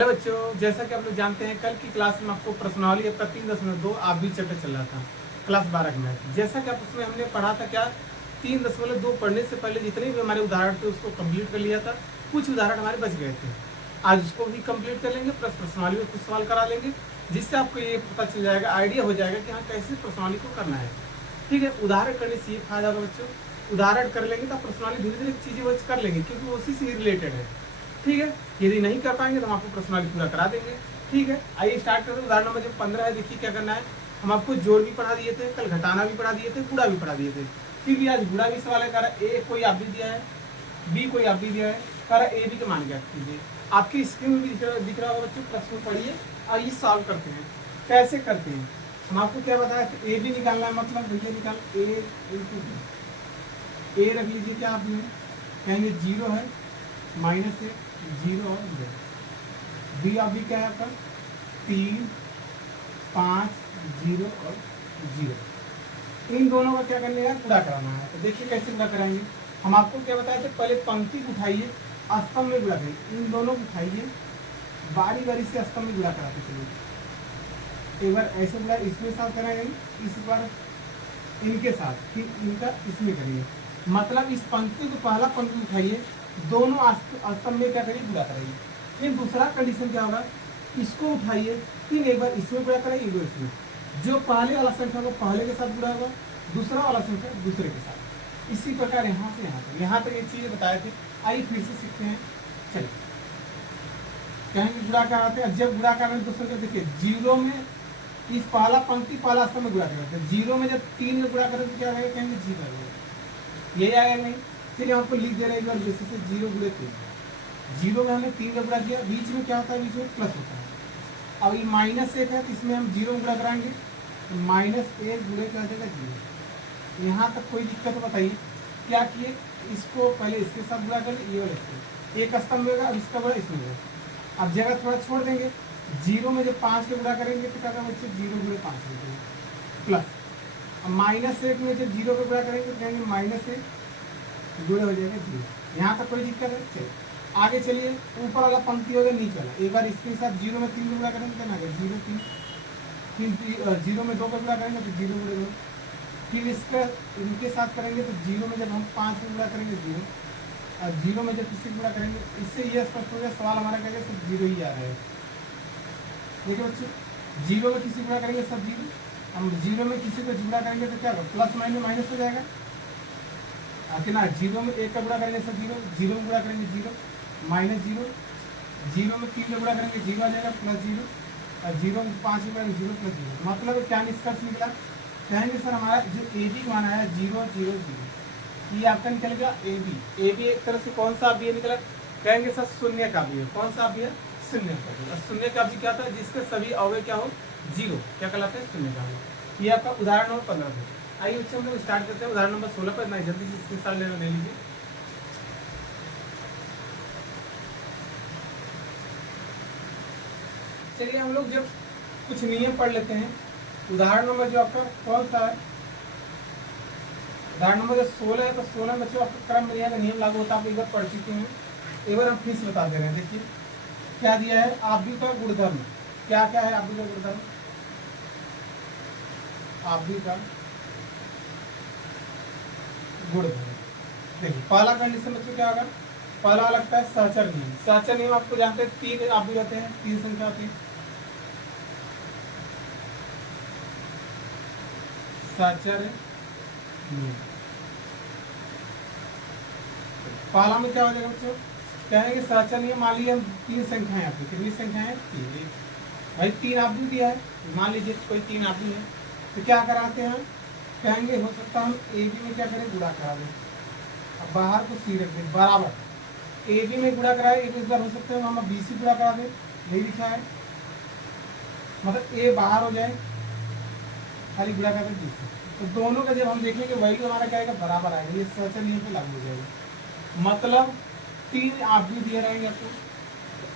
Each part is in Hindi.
हेलो बच्चों, जैसा कि आप लोग जानते हैं कल की क्लास में आपको प्रश्नावली आपका 3.2 आप भी चैप्टर चल रहा था क्लास 12 का मैथ। जैसा कि आप उसमें हमने पढ़ा था क्या 3.2 पढ़ने से पहले जितने भी हमारे उदाहरण थे उसको कंप्लीट कर लिया था। कुछ उदाहरण हमारे बच गए थे, आज उसको भी कंप्लीट कर लेंगे प्लस प्रश्नावली में कुछ सवाल करा लेंगे, जिससे आपको ये पता चल जाएगा, आइडिया हो जाएगा कि हाँ कैसे प्रश्नावली को करना है। ठीक है, उदाहरण करने से ये फायदा होगा बच्चों, उदाहरण कर लेंगे तो प्रश्नावली धीरे धीरे चीज़ें बच कर लेंगे क्योंकि वो उसी से रिलेटेड है। ठीक है, यदि नहीं कर पाएंगे तो हम आपको प्रश्नावली पूरा करा देंगे। ठीक है, आइए स्टार्ट करते हैं। उदाहरण नंबर जो 15 है, देखिए क्या करना है। हम आपको जोड़ भी पढ़ा दिए थे, कल घटाना भी पढ़ा दिए थे, गुणा भी पढ़ा दिए थे। फिर भी आज गुणा भी सवाल है, कह रहा ए कोई आप भी दिया है, बी कोई आप भी दिया है, कह रहा ए बी के मान ज्ञात कीजिए। आपकी स्क्रीन में भी दिख रहा होगा बच्चों, प्रश्न पढ़िए और ये सॉल्व करते हैं। कैसे करते हैं हम आपको क्या बताया था, ए बी निकालना है, मतलब भैया निकाल ए रख लीजिए, क्या आप कहेंगे 0 है, माइनस 0 और 0। बी अभी क्या है आपका 3 5 0 और 0। इन दोनों का क्या करना है, गुणा कराना है। तो देखिए कैसे गुणा कराएंगे। हम आपको क्या बताए थे, पहले पंक्ति को उठाइए, स्तंभ में गुणा करिए। इन दोनों को उठाइए, बारी बारी से स्तंभ में गुणा कराते चलिए। एक बार ऐसे गुणा इसमें साथ कराएंगे, इस बार इनके साथ, फिर इनका इसमें करिए। मतलब इस पंक्ति को पहला पंक्ति उठाइए, दोनों स्तंभ में क्या करिए, गुणा कराइए। फिर दूसरा कंडीशन क्या होगा, इसको उठाइए, फिर एक बार इसमें गुणा कराइए, एक बार इसमें। जो पहले वाला संख्या को पहले के साथ गुणा होगा, दूसरा वाला संख्या दूसरे के साथ। इसी प्रकार यहाँ से यहाँ तक ये चीज़ें बताए थे। आइए फिर से सीखते हैं। चलिए कहेंगे गुणा कराते हैं। जब गुणा करें तो संख्या देखिए 0 में इस पहला पंक्ति पहला स्तंभ में गुणा करते हैं। 0 में जब 3 में गुणा करें तो क्या आएगा, कहेंगे 0 आएगा। यही आएगा नहीं, चलिए आपको लिख दे रहे हैं एक बार जैसे 0 गुणे 3। 0 में हमने 3 का गुणा किया, बीच में क्या होता है, बीच में प्लस होता है। अब ये -1 है तो इसमें हम 0 गुणा कराएंगे, तो -1 गुणे क्या हो जाएगा 0। यहाँ तक कोई दिक्कत बताइए, क्या किए, इसको पहले इसके साथ गुणा कर ले, ये वाला इसको, एक स्तंभ होगा, अब इसका गुणा इसमें होगा। अब जगह थोड़ा छोड़ देंगे, 0 में जब 5 के गुणा करेंगे तो क्या बच्चे 0 गुणे 5 हो जाएगा प्लस। अब -1 में जब 0 का गुणा करेंगे तो कहेंगे -1 गुणे हो जाएगा 0। यहाँ तक कोई दिक्कत है। चलिए आगे चलिए, ऊपर वाला पंक्ति होगा नीचे वाला, एक बार इसके साथ 0 में 3 गुणा करेंगे तो ना 0 3, फिर 0 में 2 का गुणा करेंगे तो 0 गुणे 2, फिर इसका इनके साथ करेंगे तो 0 में जब हम 5 में गुणा करेंगे 0, और 0 में जब किसी गुणा करेंगे, इससे ये स्पष्ट हो गया सवाल हमारा क्या सिर्फ 0 ही आ रहा है। देखिए बच्चों, 0 में किसी गुणा करेंगे सब 0, हम 0 में किसी को गुणा करेंगे तो क्या होगा, प्लस माइनस माइनस हो जाएगा। कितना 0 में 1 का गुणा करेंगे सब 0, 0 में गुणा करेंगे 0, -0, 0 में 3 का गुणा करेंगे 0 आ जाएगा प्लस 0, और 0 में 5 में 0 प्लस 0। मतलब क्या निष्कर्ष निकला, कहेंगे सर हमारा जो ए बी मान आया 0 0 0, ये आपका निकल गया ए बी। ए बी एक तरह से कौन सा अवयव निकला, कहेंगे सर शून्य का अवयव। कौन सा अवयव, शून्य का अवयव। और शून्य का अवयव क्या होता है, जिसके सभी अवयव क्या हो 0, क्या कहलाते हैं, शून्य का अवयव। ये आपका उदाहरण नंबर 15 है। आइए बच्चे हम लोग स्टार्ट करते हैं उदाहरण नंबर 16 पर। नहीं जल्दी से स्क्रीनशॉट ले लीजिए। चलिए हम लोग जब कुछ नियम पढ़ लेते हैं। उदाहरण नंबर जो आपका कौन सा है, उदाहरण नंबर जो 16 है, तो 16 में बच्चों आपका क्रम क्रिया का नियम लागू होता है, आप एक बार पढ़ चुके हैं, एक बार हम फिर से बता दे रहे हैं। देखिए क्या दिया है, आप भी का गुणधर्म। क्या क्या है आप भी का गुणधर्म, आप भी का गुणधर्म। देखिए पहला कंडीशन बच्चों क्या होगा, पहला लगता है सहचर नियम। सहचर नियम आपको जानते हैं, 3 आप भी रहते हैं, 3 संख्या होती है सहचर नियम। पहला में क्या हो जाएगा बच्चों, कहेंगे सहचर नियम। मान लीजिए हम 3 संख्याएं आपकी, कितनी संख्या है 3, भाई 3 आप भी दिया है, मान लीजिए कोई 3 आप भी है, तो क्या कराते हैं, कहेंगे हो सकता है हम ए बी में क्या करें, गुणा करा दें। अब बाहर को सी रख दें बराबर, ए बी में गुणा कराए, एक बार हो सकता है हम बी सी गुणा करा दें, यही लिखा है, मतलब ए बाहर हो जाए, खाली गुणा करा दें बी सी। तो दोनों का जब हम देखेंगे वैल्यू हमारा क्या आएगा, बराबर आएगा। ये सहचर नियम पे लागू हो जाएगा। मतलब 3 आप भी दिए रहेंगे आपको,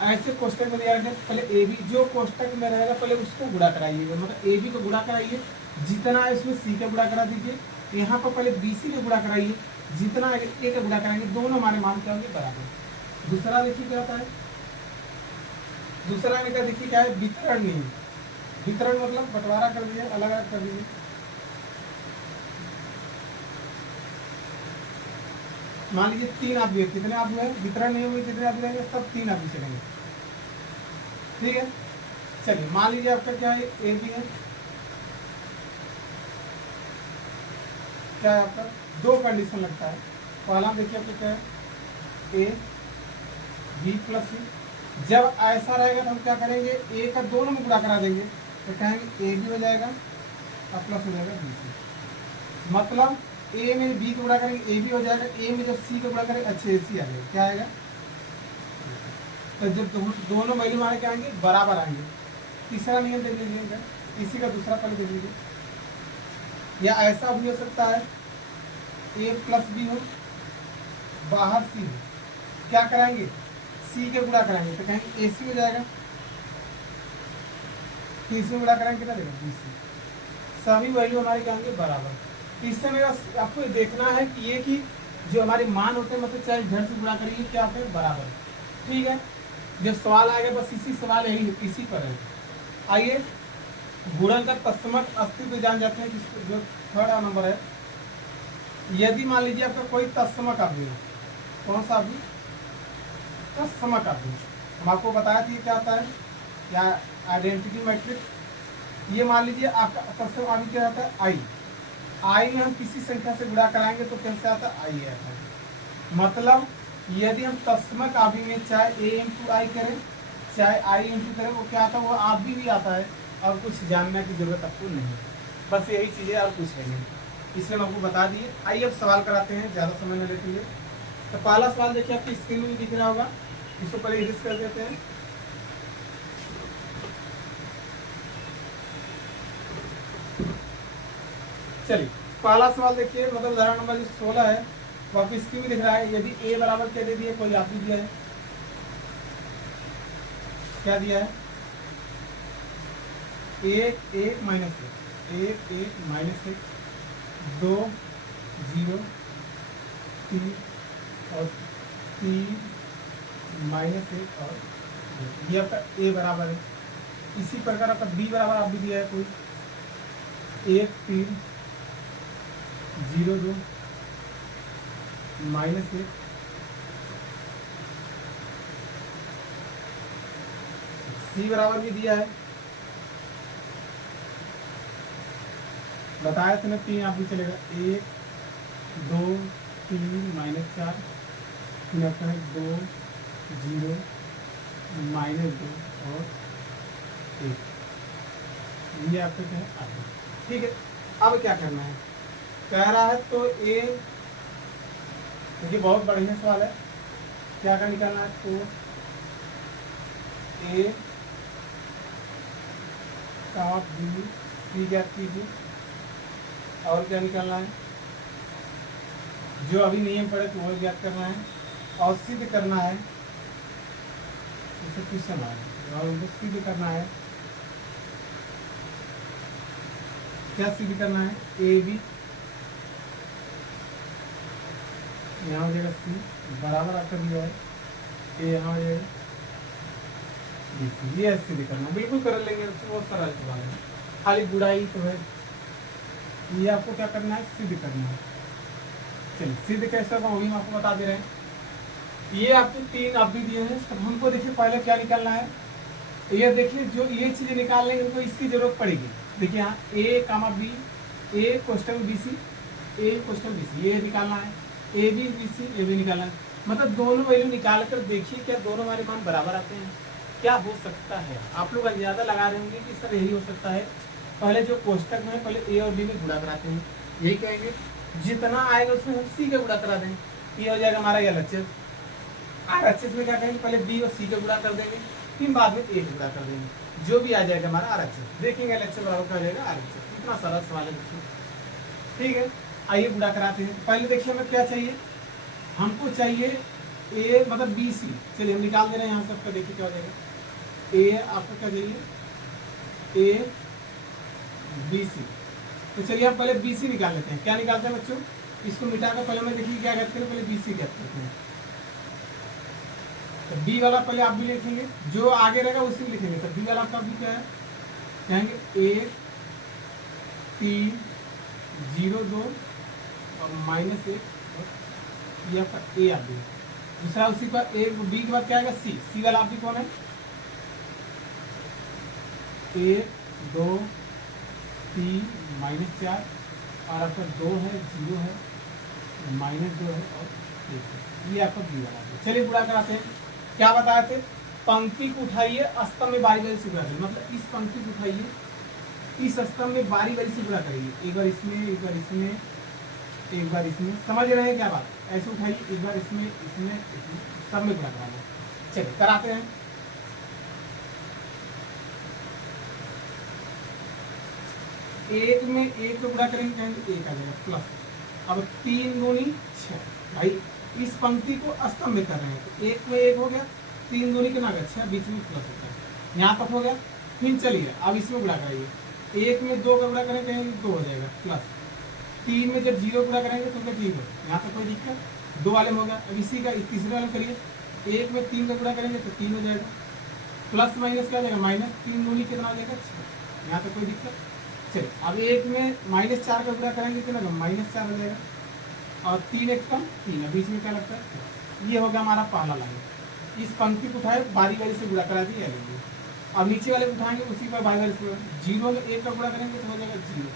ऐसे कोष्टक में दिया रहेगा, पहले ए बी जो कोष्टक में रहेगा पहले उसको गुणा कराइएगा। मतलब ए बी को गुणा कराइए, जितना है उसमें सी का गुणा करा दीजिए, यहाँ पर पहले बी सी का गुणा कराइए, जितना ए का गुणा कराएंगे, दोनों हमारे मान क्या होंगे, बराबर। दूसरा देखिए क्या होता है, दूसरा इनका देखिए क्या है, वितरण नियम। वितरण मतलब बंटवारा कर दिया, अलग अलग कर दीजिए। मान लीजिए 3 आदमी है, कितने आदमी है, वितरण नियम में कितने आदमी रहेंगे, सब 3 आदमी चलेंगे, ठीक है। चलिए मान लीजिए आपका क्या है, ए बी है, क्या है आपका, 2 कंडीशन लगता है। पहला देखिए आपका क्या है, ए बी प्लस सी। जब ऐसा रहेगा तो हम क्या करेंगे, ए का दोनों में गुणा करा देंगे, तो कहेंगे ए बी हो जाएगा और प्लस हो जाएगा बी सी। मतलब ए में बी को गुणा करेंगे ए बी हो जाएगा, ए में जब सी को गुणा करेंगे अच्छे ए सी आ जाएगा, क्या आएगा। तो जब दोनों वैल्यू हमारे क्या आएंगे, बराबर आएंगे। तीसरा नियम देख लीजिएगा, इसी का दूसरा पहले देख लीजिए। या ऐसा भी हो सकता है, ए प्लस बी हो, बाहर सी हो, क्या कराएंगे, सी के गुणा कराएंगे, तो कहेंगे ए सी हो जाएगा, तीसरे गुणा कराएंगे कितना देगा, बी सी। सभी वैल्यू हमारे क्या होंगे, बराबर। इससे मेरा आपको देखना है कि ये कि जो हमारे मान होते हैं, मतलब चाहे घर से गुणा करिए, क्या होते हैं, बराबर, ठीक है। जब सवाल आएगा बस इसी सवाल यही इसी पर है। आइए गुणन का तत्समक अस्तित्व जान जाते हैं, जो थर्ड नंबर है। यदि मान लीजिए आपका कोई तत्समक आदमी है, कौन सा आदमी, तत्समक आदमी, हम आपको बताया था ये क्या होता है, क्या आइडेंटिटी मैट्रिक्स। ये मान लीजिए आपका तत्समक आदमी क्या होता है, आई। आई में हम किसी संख्या से गुणा कराएंगे तो कैसे आता है, आई आता है। मतलब यदि हम तत्समक आदमी में चाहे ए इंटू आई करें, चाहे आई इंटू करें, वो क्या आता है, वो आप भी आता है। और कुछ जानने की जरूरत आपको नहीं, बस यही चीज़ें और कुछ है नहीं, इसलिए हम आपको बता दिए। आइए अब सवाल कराते हैं, ज़्यादा समय न लेते हुए। तो पहला सवाल देखिए आपकी स्क्रीन में दिख रहा होगा, इसको पहले इरेज कर देते हैं। चलिए पहला सवाल देखिए, मतलब उदाहरण नंबर जो 16 है वो आपकी स्क्रीन में दिख रहा है। यदि ए बराबर क्या दे दिया, कोई आप दिया है, क्या दिया है, एक एक माइनस एक, एक माइनस एक, 2 0 3 और 3 माइनस एक और 2। ये आपका ए बराबर है। इसी प्रकार आपका बी बराबर आप भी दिया है कोई, 1 3 0 2 माइनस एक, सी बराबर भी दिया है, बताया था ना 3 आप भी चलेगा, 1 2 3 माइनस 4, फिर आपका है 2 0 माइनस 2 और 1। ये आपका क्या है, आगे, ठीक है। अब क्या करना है, कह रहा है तो ए, देखिए बहुत बढ़िया सवाल है, क्या का निकालना है, तो ए का बी सी ज्ञात कीजिए, और क्या निकालना है, जो अभी नियम पड़े तो वो ज्ञात करना है, और सिद्ध करना है, इसे क्वेश्चन आए और उनको सिद्ध करना है। क्या सिद्ध करना है, ए बी यहाँ हो जाएगा, सी बराबर आकर दिया है, ए यहाँ हो जाएगा, बी सी। ये सिद्ध करना, बिल्कुल कर लेंगे, बहुत सरल सवाल है, खाली बुराई तो है। ये आपको क्या करना है, सिद्ध करना है। चलिए सिद्ध कैसे होगा वो भी हम आपको बता दे रहे हैं। ये आपके 3 आप भी दिए हैं, तब हमको देखिए पहले क्या निकालना है। ये देखिए जो ये चीज़ें निकाल लेंगे उनको इसकी जरूरत पड़ेगी। देखिए यहाँ ए कामा बी, ए क्वेश्चन बी सी, ए क्वेश्चन बी सी, ये निकालना है, ए बी बी सी ए भी निकालना है। मतलब दोनों वैल्यू निकाल कर देखिए क्या दोनों हमारे मान बराबर आते हैं, क्या हो सकता है। आप लोग अंदाजा लगा रहे होंगे कि सर यही हो सकता है। पहले जो कोष्टक में पहले ए और बी में गुणा कराते हैं, यही कहेंगे जितना आएगा उसमें हम सी का गुणा करा देंगे, ये हो जाएगा हमारा L H S. R H S में क्या करेंगे, पहले बी और सी का गुणा कर देंगे, फिर बाद में ए गुणा कर देंगे, जो भी आ जाएगा हमारा आर एच एस। देखेंगे एल एच एस बराबर क्या हो जाएगा आर एच एस। इतना सरल सवाल है बच्चों, ठीक है। आइए गुणा कराते हैं। पहले देखिए हमें क्या चाहिए, हमको चाहिए ए मतलब बी सी। चलिए हम निकाल दे रहे हैं यहाँ सबका, देखिए क्या हो जाएगा, ए आपको क्या चाहिए, ए बी सी। तो चलिए हम पहले बी सी निकाल लेते हैं। क्या निकालते हैं बच्चों, इसको मिटाकर पहले मैं देखिए क्या कहते हैं, पहले बी सी कहते हैं। तो बी वाला पहले आप भी लिखेंगे, जो आगे रहेगा उसी में लिखेंगे। तो बी वाला आपका भी क्या है, कहेंगे 1 3 0 2 और -1 और ये आपका ए आप भी। दूसरा उसी पर ए बी के बाद क्या आएगा, सी। सी वाला आप भी कौन है, 1 2 3 -4 और आपका 2 है 0 है -2 है और 1 है। ये आपका बी वाला है। चलिए बुरा कराते हैं। क्या बताए थे, पंक्ति को उठाइए, स्तंभ में बारी बारी से बुरा करिए। मतलब इस पंक्ति को उठाइए, इस स्तंभ में बारी बारी से बुरा करिए। एक बार इसमें, एक बार इसमें, एक बार इसमें। समझ रहे हैं क्या बात, ऐसे उठाइए, एक बार इसमें इसमें इसमें, सब में बुरा कराना। चलिए कराते हैं। एक में एक को बुरा करेंगे, कहेंगे एक आ जाएगा प्लस। अब 3 दूनी 6। भाई इस पंक्ति को स्तंभ में कर रहे हैं, तो एक में एक हो गया, 3 दूनी कितना गया 6, बीच में प्लस होता है। यहाँ तक हो गया। फिर चलिए अब इसमें बुरा कराइए। एक में 2 का बुरा करेंगे, कहेंगे 2 हो जाएगा प्लस। 3 में जब 0 बुरा करेंगे तो ठीक है, यहाँ तक कोई दिक्कत। 2 वाले में होगा। अब इसी का तीसरे वाले करिए, 1 में 3 का बुरा करेंगे तो 3 हो जाएगा, प्लस माइनस क्या हो जाएगा, -3 दूनी कितना हो जाएगा 6। यहाँ तक कोई दिक्कत। चलिए अब एक में -4 का गुणा करेंगे कितना, -4 हो जाएगा और 3 एक कम 3 है, बीच में क्या लगता है। ये हो गया हमारा पहला लाइन। इस पंक्ति को उठाए, बारी बारी से गुणा करा दिए। अब नीचे वाले उठाएंगे, उसी पर बारी बारी से। 0 में 1 का गुणा करेंगे तो हो जाएगा 0,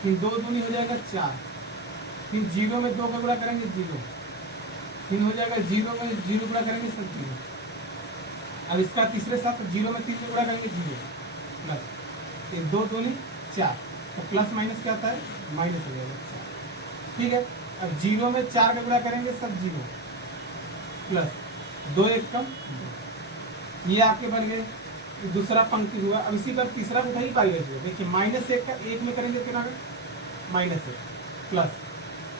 फिर 2 दूनी हो जाएगा 4, फिर 0 में 2 का गुणा करेंगे 0, फिर हो जाएगा 0 में 0 गुणा करेंगे सब 0। अब इसका तीसरे साथ 0 में 3 का गुणा करेंगे 0 प्लस 2 दूनी 4, तो प्लस माइनस क्या आता है, माइनस हो जाएगा 4। ठीक है। अब 0 में 4 का गुणा करेंगे सब 0 प्लस 2 एक कम 2। ये आपके बन गए दूसरा पंक्ति हुआ। अब इसी पर तीसरा उठाइए, पाई गई। देखिए -1 का 1 में करेंगे कितना, -1 प्लस।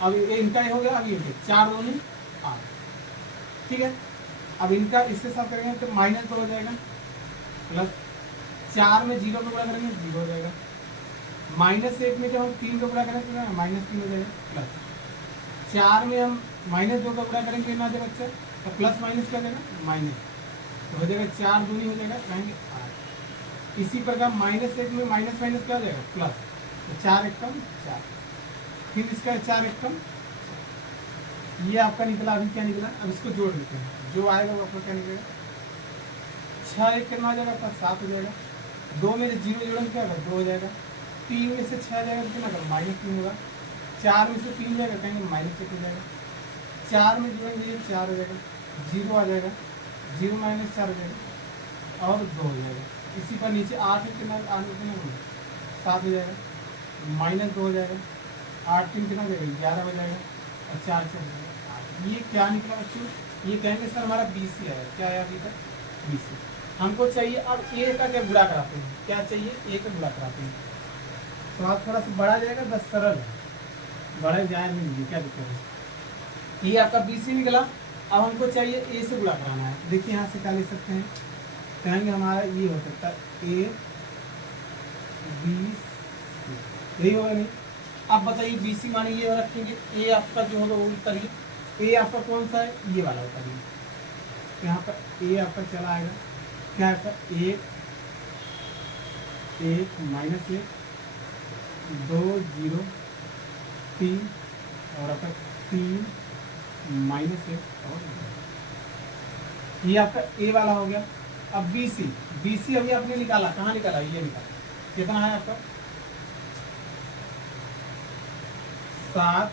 अब इनका ये हो गया। अब ये 4 दूनी 8। ठीक है। अब इनका इसके साथ करेंगे तो -2 हो जाएगा प्लस 4 में 0 का गुणा करेंगे 0 हो जाएगा, -1 में जब हम 3 का गुणा करेंगे तो -3 हो जाएगा प्लस 4 में हम -2 का गुणा करेंगे ना जब बच्चा, तो प्लस माइनस क्या देगा, माइनस, तो हो जाएगा 4 दूनी हो जाएगा कहेंगे 8। इसी प्रकार -1 में माइनस माइनस क्या हो जाएगा, प्लस, तो 4 एक कम 4, फिर इसका 4 एक कम। ये आपका निकला। अभी क्या निकला, अब इसको जोड़ लेते हैं, जो आएगा वो आपका क्या निकलेगा, 6 एक कितना हो जाएगा, आपका 7 हो जाएगा। 2 में 0 जोड़ेंगे क्या होगा, 2 हो जाएगा। 3 में से 6 जाएगा तो कितना होगा, -3 होगा। 4 में से 3 जाएगा कहेंगे -1 हो जाएगा। 4 में जोड़ेंगे 4 हो जाएगा, 0 आ जाएगा, 0 - 4 हो जाएगा और 2 हो जाएगा। इसी पर नीचे 8 कितना 7 हो जाएगा, -2 हो जाएगा, 8 3 कितना हो जाएगा 11 हो जाएगा और 4 हो जाएगा 8। ये क्या निकला बच्चों, ये कहेंगे सर हमारा BC आया। क्या आया अभी तक, BC। हमको चाहिए अब ए का क्या गुणा कराते हैं, क्या चाहिए, ए का गुणा कराते हैं। तो आप थोड़ा सा बढ़ा जाएगा, बस सरल है, बढ़े जाए नहीं, क्या दिक्कत है। ये आपका BC निकला। अब हमको चाहिए ए से गुणा कराना है। देखिए यहाँ से क्या ले सकते हैं, कहेंगे हमारा ये हो सकता है A B C, यही होगा नहीं। अब बताइए BC माने ये रखेंगे, ए आपका जो होगा वो करिए। ए आपका कौन सा है, ये वाला होता है। यहाँ पर ए आपका चला आएगा, क्या आपका 1 1 -1 2 0 3 और आपका 3 -1 और ये आपका ए वाला हो गया। अब BC अभी आपने निकाला, कहाँ निकाला, ये निकाला, कितना है आपका 7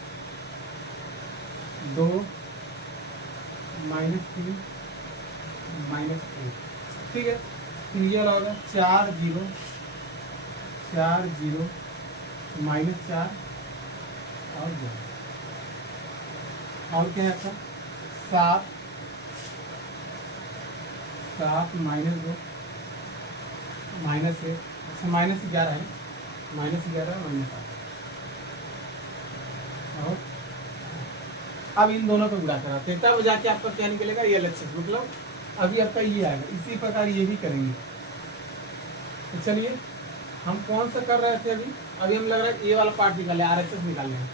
2 -3 -1। ठीक है। फिर ये वाला होगा 4 0 4 0 -4 और 2 और क्या है आपका 7 7 -2 -1। अच्छा -11 है, -11 -8 और अब इन दोनों को गुणा कराते हैं, तब जाके आपका क्या निकलेगा, ये LHS। मतलब अभी आपका ये आएगा। इसी प्रकार ये भी करेंगे। तो चलिए हम कौन सा कर रहे थे, अभी हम लग रहा है ए वाला पार्ट निकाले, RHS निकालने हैं।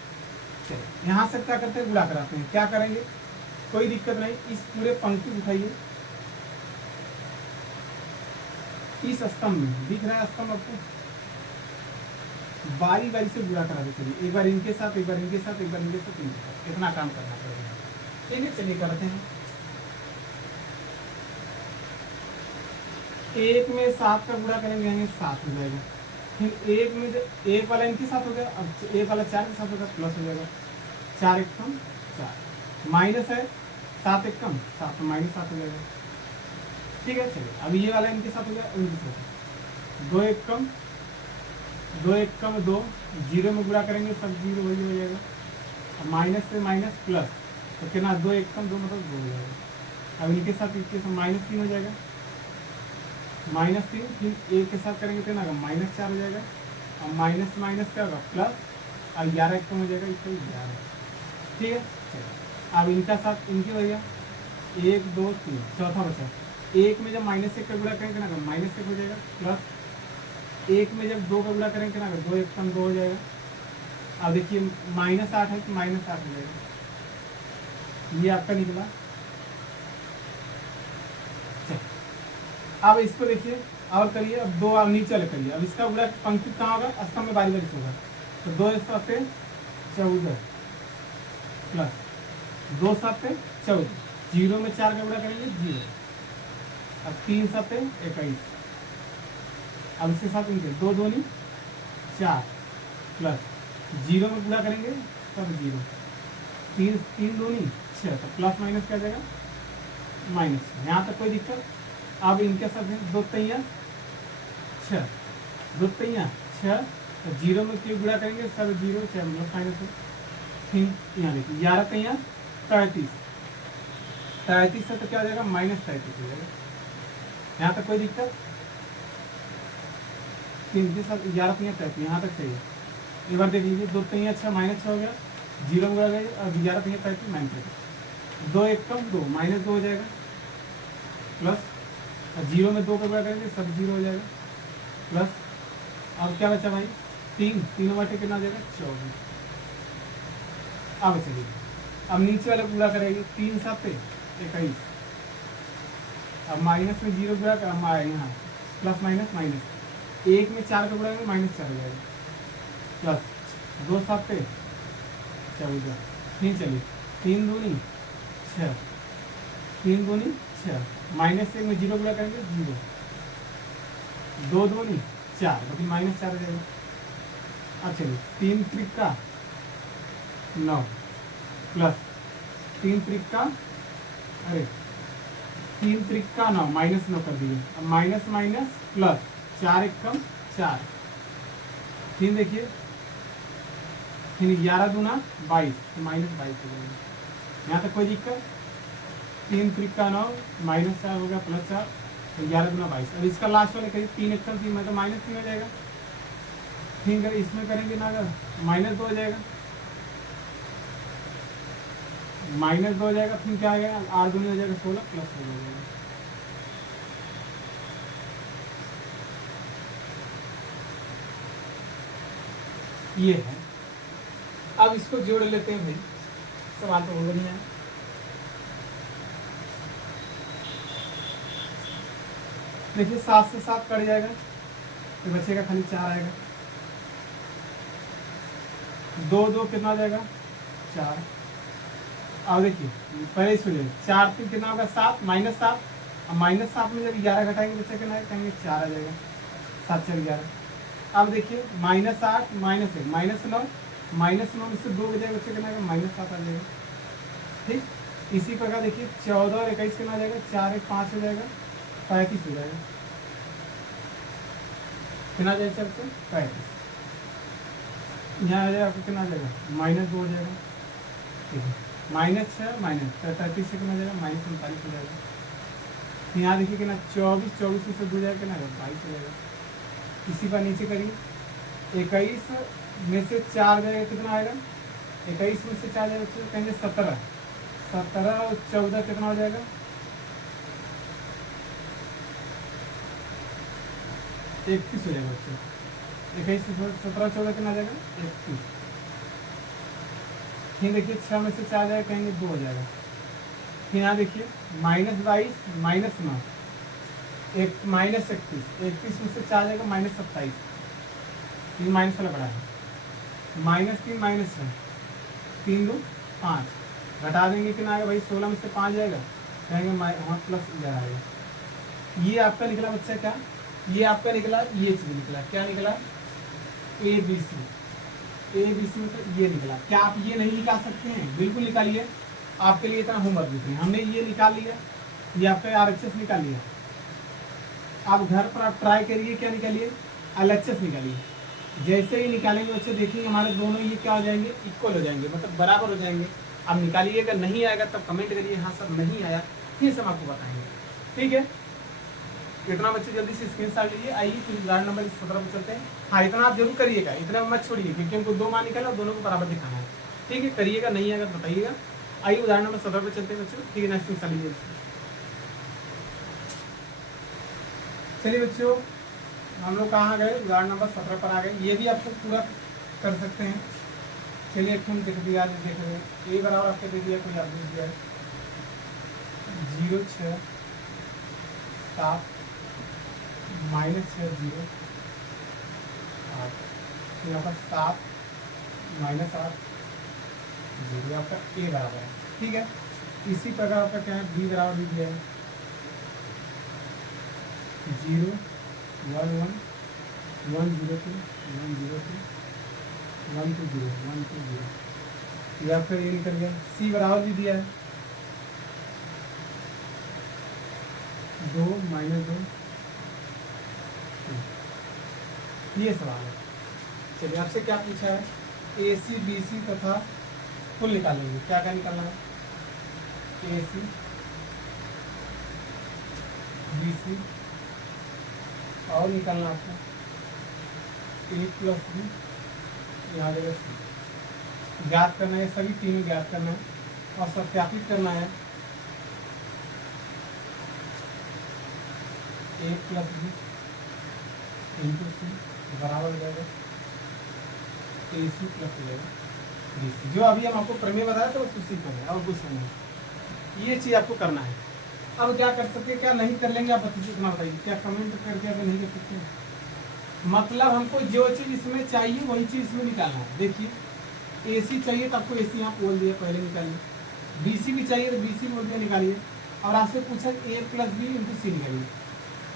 चलिए यहाँ से क्या करते हैं, गुणा कराते हैं। क्या करेंगे, कोई दिक्कत नहीं। इस पूरे पंक्ति उठाइए, इस स्तंभ में दिख रहा है स्तंभ आपको, बारी बारी से गुणा करा दे। चलिए एक बार इनके साथ, एक बार इनके साथ, एक बार इनके साथ, इनके साथ, कितना काम करना पड़ेगा। ठीक है, चलिए करते हैं। एक में 7 का गुणा करेंगे 7 हो जाएगा। फिर एक में एक वाला इनके साथ हो गया, अब एक वाला 4 के साथ होगा, प्लस हो जाएगा 4 एक कम 4, माइनस है 7 एक कम 7, तो माइनस 7 हो जाएगा। ठीक है, चलिए अब ये वाला इनके साथ हो गया, इनके साथ 2 एक कम 2, 0 में गुणा करेंगे सब 0 वही हो जाएगा। अब माइनस से माइनस प्लस, तो कितना 2 एक कम 2 मतलब 2 हो जाएगा। अब इनके साथ माइनस 3 हो जाएगा, -3, फिर एक के साथ करेंगे तो ना -4 हो जाएगा। और माइनस माइनस क्या होगा प्लस, और 11 एक कम हो जाएगा, इसको 11। ठीक है, चलिए अब इनका साथ इनकी हो गया 1 2 3, चौथा बचा। एक में जब -1 का गुणा करेंगे ना -1 हो जाएगा, प्लस एक में जब 2 का गुणा करेंगे ना 2 एक कम 2 हो जाएगा। अब देखिए -8 है तो -8 हो जाएगा, ये आपका निकला। अब इसको देखिए और करिए, अब 2 आप नीचे वाले करिए। अब इसका गुणा पंक्ति कहाँ होगा, स्तंभ में बारी बारी से होगा। तो 2 7 14 प्लस 2 7 14, 0 में 4 का गुणा करेंगे 0। अब 3 7 21, अब इसके साथ इनके 2 2 4 प्लस 0 में गुणा करेंगे तब 0, 3 3 2 6, तो प्लस माइनस क्या जाएगा माइनस। यहाँ तक कोई दिक्कत। अब इनके साथ 2 3 6, 2 3 6, तो 0 में क्यों गुणा करेंगे सब 0, 6 प्लस माइनस है। फिर यहाँ देखिए 11 3 33, 33 से तो क्या हो जाएगा -33 हो जाएगा। यहाँ तक कोई दिक्कत। इनके साथ 11 3 33, यहाँ तक चाहिए। एक बार देख लीजिए 2 3 6 -6 हो गया, 0 में गुणा करेंगे और 11 3 33 -33, 2 एक कम 2 -2 हो जाएगा, प्लस 0 में 2 का गुणा करेंगे सब 0 हो जाएगा, प्लस अब क्या बचा भाई 3 बटे कितना हो जाएगा 24। अब चलिए अब नीचे वाले गुणा करेंगे 3 7 21, अब माइनस में 0 गुणा कर यहाँ प्लस माइनस माइनस, एक में 4 का गुणा करेंगे -4 हो जाएगा, प्लस 2 7 14। फिर चलिए 3 2 6, 3 2 6, माइनस से में 0 गुणा करेंगे 0, 2 2 4, तो -4 हो जाएगा। अब चलिए 3 त्रिका 9 प्लस 3 त्रिका 9 -9 कर दीजिए। अब माइनस माइनस प्लस 4 एक कम 4, फिर देखिए फिर 11 दूना 22, तो -22 हो जाएगा। यहाँ तक कोई दिक्कत। 3 त्रिका 9 -4 हो गया प्लस 4, तो 11 दूना 22। अब इसका लास्ट वाले करिए 3 एक कम 3 मतलब -3 हो जाएगा। फिर अगर इसमें करेंगे ना अगर -2 हो जाएगा, -2 हो जाएगा। फिर क्या आ गया 8 दूनी हो जाएगा 16 प्लस 16 हो जाएगा। ये है। अब इसको जोड़ लेते हैं भाई, सवाल तो होगा नहीं है। देखिए 7 से 7 कट जाएगा तो बचेगा खाली 4 आएगा। 2 2 कितना हो जाएगा 4। अब देखिए पहले सुनिए 4 3 कितना होगा 7 -7, अब -7 में जब 11 घटाएंगे बच्चे कितना है कहेंगे 4 आ जाएगा, 7 4 11। अब देखिए -8 -1 -9, -9 में से 2 बजाएगा बच्चे कितना आएगा -7 आ जाएगा। ठीक, इसी प्रकार देखिए 14 और 21 कितना आ जाएगा 4 1 5 हो जाएगा, 35 हो जाएगा। कितना जाएगा 35, यहाँ आ जाएगा आपको कितना आ जाएगा -2 हो जाएगा। ठीक है, -6 -33 से कितना जाएगा -39 हो जाएगा। यहाँ देखिए कितना 24 में से 2 जाएगा कितना 22 हो जाएगा। इसी पर नीचे करिए 21 में से 4 जाएगा कितना आएगा, 21 में से 4 जाएगा तो कहेंगे 17 और 14 कितना हो जाएगा 31 हो जाएगा बच्चों। 21 से 17 14 कितना आ जाएगा 31। फिर देखिए 6 में से 4 जाएगा कहेंगे 2 हो जाएगा, फिर यहाँ देखिए -22 -9 एक -31 31 में से 4 जाएगा -27 ये माइनस वाला बड़ा है -3 -6 3 2 5 घटा देंगे कितना आएगा भाई 16 में से 5 जाएगा कहेंगे वहाँ +11 आएगा। ये आपका निकला बच्चा क्या ये आपका निकला ये चीज निकला क्या निकला ABC मतलब ये निकला। क्या आप ये नहीं निकाल सकते हैं बिल्कुल निकालिए आपके लिए इतना होमवर्क भी नहीं हमने ये निकाल लिया ये आपका RHS निकाल लिया। आप घर पर आप ट्राई करिए क्या निकालिए LHS निकालिए। जैसे ही निकालेंगे बच्चे देखेंगे हमारे दोनों ये क्या हो जाएंगे इक्वल हो जाएंगे मतलब बराबर हो जाएंगे। अब निकालिए अगर नहीं आएगा तब कमेंट करिए हाँ सर नहीं आया फिर से हम आपको बताएंगे ठीक है। इतना बच्चे जल्दी से स्क्रीनशॉट लीजिए। आइए फिर उदाहरण नंबर 17 पर चलते हैं। हाँ इतना आप जरूर करिएगा इतना मत छोड़िए क्योंकि हमको 2 मान निकाला और दोनों को बराबर दिखाना है ठीक है। करिएगा नहीं आएगा तो बताइएगा। आइए उदाहरण नंबर 17 पर चलते हैं बच्चों ठीक है नेक्स्ट स्क्रीनशॉट लीजिए। चलिए बच्चों हम लोग कहाँ गए उदाहरण नंबर 17 पर आ गए। ये भी आपको पूरा कर सकते हैं। चलिए एक देख दिया देख रहे हैं ए बराबर आपको दे दिया कोई आप दे दिया है 0 6 7 -6 0 8 यहाँ पर 7 -8 0 आपका ए बराबर है ठीक है। इसी प्रकार आपका क्या है बी बराबर भी दिया है 0 1 1 1 0 2 1 0 2 1 2 0 1 2 0 ये आपका ये निकल गया। सी बराबर भी दिया है 2 -2 ये सवाल है। चलिए आपसे क्या पूछा है AC BC तथा कुल निकालेंगे क्या क्या निकालना है AC BC और निकालना आपको A + B यहाँ देगा C ज्ञात करना है सभी तीनों ज्ञात करना है और सत्यापित करना है A + B × C बराबर हो जाएगा AC + BC। जो अभी हम आपको प्रमेय बताया तो उसी पर है और कुछ नहीं ये चीज़ आपको करना है। अब क्या कर सकते क्या नहीं कर लेंगे आप इतना बताइए क्या कमेंट करके अगर नहीं कर सकते मतलब हमको जो चीज़ इसमें चाहिए वही चीज़ इसमें निकालना है। देखिए AC चाहिए तो आपको AC यहाँ बोल दिया पहले निकालिए BC भी चाहिए तो BC बोल दिया निकालिए और आपसे पूछा A + B × C निकालिए।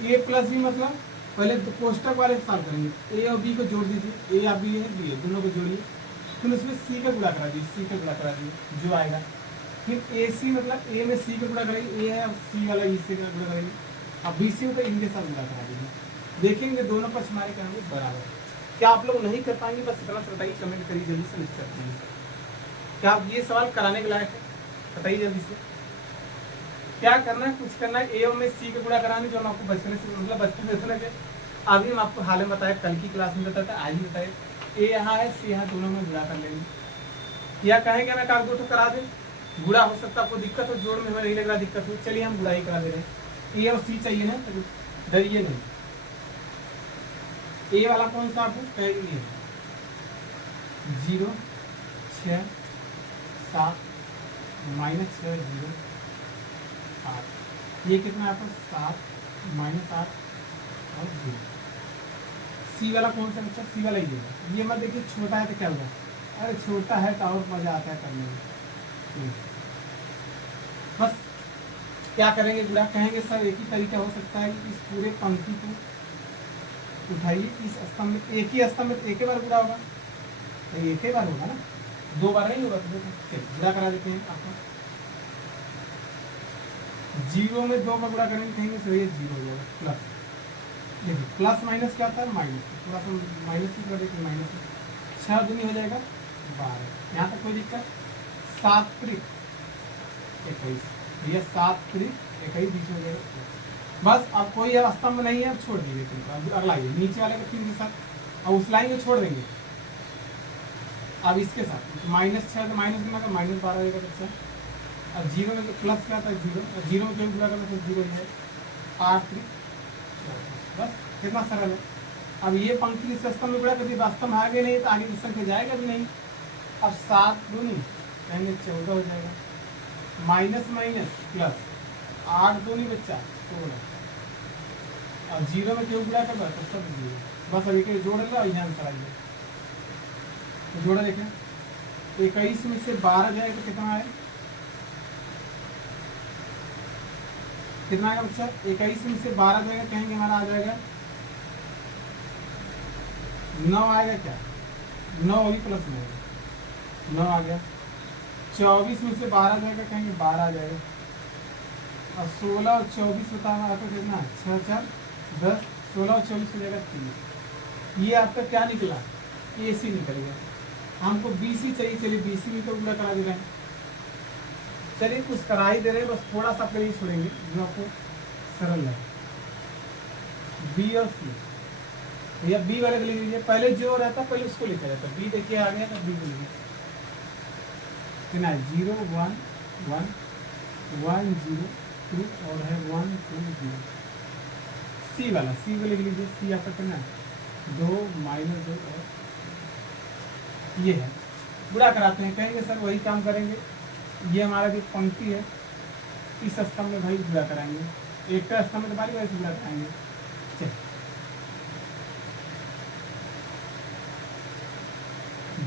A + B मतलब पहले तो कोष्टक वाले सॉल्व करेंगे A और B को जोड़ दीजिए A या B है B है दोनों को जोड़िए फिर उसमें C का गुणा करा दीजिए C का गुणा करा दीजिए जो आएगा। फिर AC मतलब A में C का गुणा करेंगे A है और C वाला E से का गुणा करेंगे और BC में तो इनके साथ गुणा करा दीजिए देखेंगे दोनों पक्ष हमारे क्या होंगे बराबर। क्या आप लोग नहीं कर पाएंगे बस इतना बताइए कमेंट करिए जल्दी से नहीं कर पाएंगे। क्या आप ये सवाल कराने के लायक है बताइए जल्दी से क्या करना है कुछ करना है। A में C का गुणा कराने जो हम आपको बचपन से मतलब बचपन से लगे अभी हम आपको हाल में बताया कल की क्लास में बताया था आज ही बताए A यहाँ है C यहाँ दोनों में गुणा कर लेंगे या कहेंगे ना काग दो तो करा दे गुणा हो सकता आपको दिक्कत हो जोड़ में हमें नहीं लग रहा दिक्कत हो चलिए हम गुणा ही करा दे रहे हैं। A और C चाहिए ना तो डरिए नहीं। A वाला कौन सा आपको कहेंगे 0 6 7 -6 0 8 ये कितना है आपका 7 -8 और 0। C वाला कौन सा बच्चा C वाला ही देगा ये मत देखिए छोटा है तो क्या होगा अरे छोटा है तो और मजा आता है करने में। बस क्या करेंगे गुणा कहेंगे सर एक ही तरीका हो सकता है कि इस पूरे पंक्ति को उठाइए इस स्तंभ में एक ही स्तंभ में एक ही बार गुणा होगा तो एक ही बार होगा ना 2 बार नहीं होगा तो गुणा करा देते हैं आपको 0 में 2 का गुणा करेंगे कहेंगे सर ये 0 हो जाएगा प्लस देखिए प्लस माइनस क्या होता है माइनस थोड़ा सा माइनस ही कर देते माइनस 6 दूनी हो जाएगा 12 यहाँ तक कोई दिक्कत 7 × 21 ये 7 × 21 बीच हो जाएगा बस अब कोई स्तंभ नहीं है अब छोड़ दीजिए अगला ये नीचे वाले का 3 के साथ अब उस लाइन को छोड़ देंगे अब इसके साथ -6 तो माइनस गुना का -12 होगा बच्चा। अब 0 में प्लस क्या था 0 और 0 में जो गुना करना तो 0 है 8 × बस कितना सरल है। अब ये पंक्ति इस स्तंभ में गुणा कर दी वास्तव में आगे नहीं तो आगे की संख्या जाएगा भी नहीं। अब 7 दूनी कहेंगे 14 हो जाएगा माइनस माइनस प्लस, 8 दूनी बच्चा 16, और 0 में क्यों गुणा कर तो सब 0। बस अभी के जोड़ लो, यहाँ आंसर आइए। तो जोड़ा देखें, 21 में से 12 जाए तो कितना आए, कितना आएगा बच्चा? 21 में से 12 जाएगा, कहेंगे हमारा आ जाएगा 9 आएगा क्या? 9 वही प्लस में आएगा, 9 आ गया। 24 में से 12 जाएगा, कहेंगे 12 आ जाएगा। और 16 और 24 बताना आपको कितना है? 6 4 10, 16 और 24 हो जाएगा 30। ये आपका क्या निकला? AC निकल गया। हमको BC चाहिए, चलिए BC भी तो पूरा करा दे रहे हैं। चलिए कुछ करा ही दे रहे हैं, बस थोड़ा सा आपके लिए छोड़ेंगे जो आपको सरल है। B और C, भैया B वाले को लिख लीजिए, पहले जो रहता पहले उसको लिखा जाता। B देखिए आ गया तो B को लिखिए, कितना है? 0 1 1 1 0 2 और है 1 2 0। C वाला, C को लिख लीजिए, C आपका कितना है? 2 -2 और ये है। बुरा कराते हैं, कहेंगे सर वही काम करेंगे, ये हमारा जो पंक्ति है इस स्तंभ में भाई बुरा कराएंगे, एक का स्तंभ में तो बारी वैसे बुरा कराएंगे। चलिए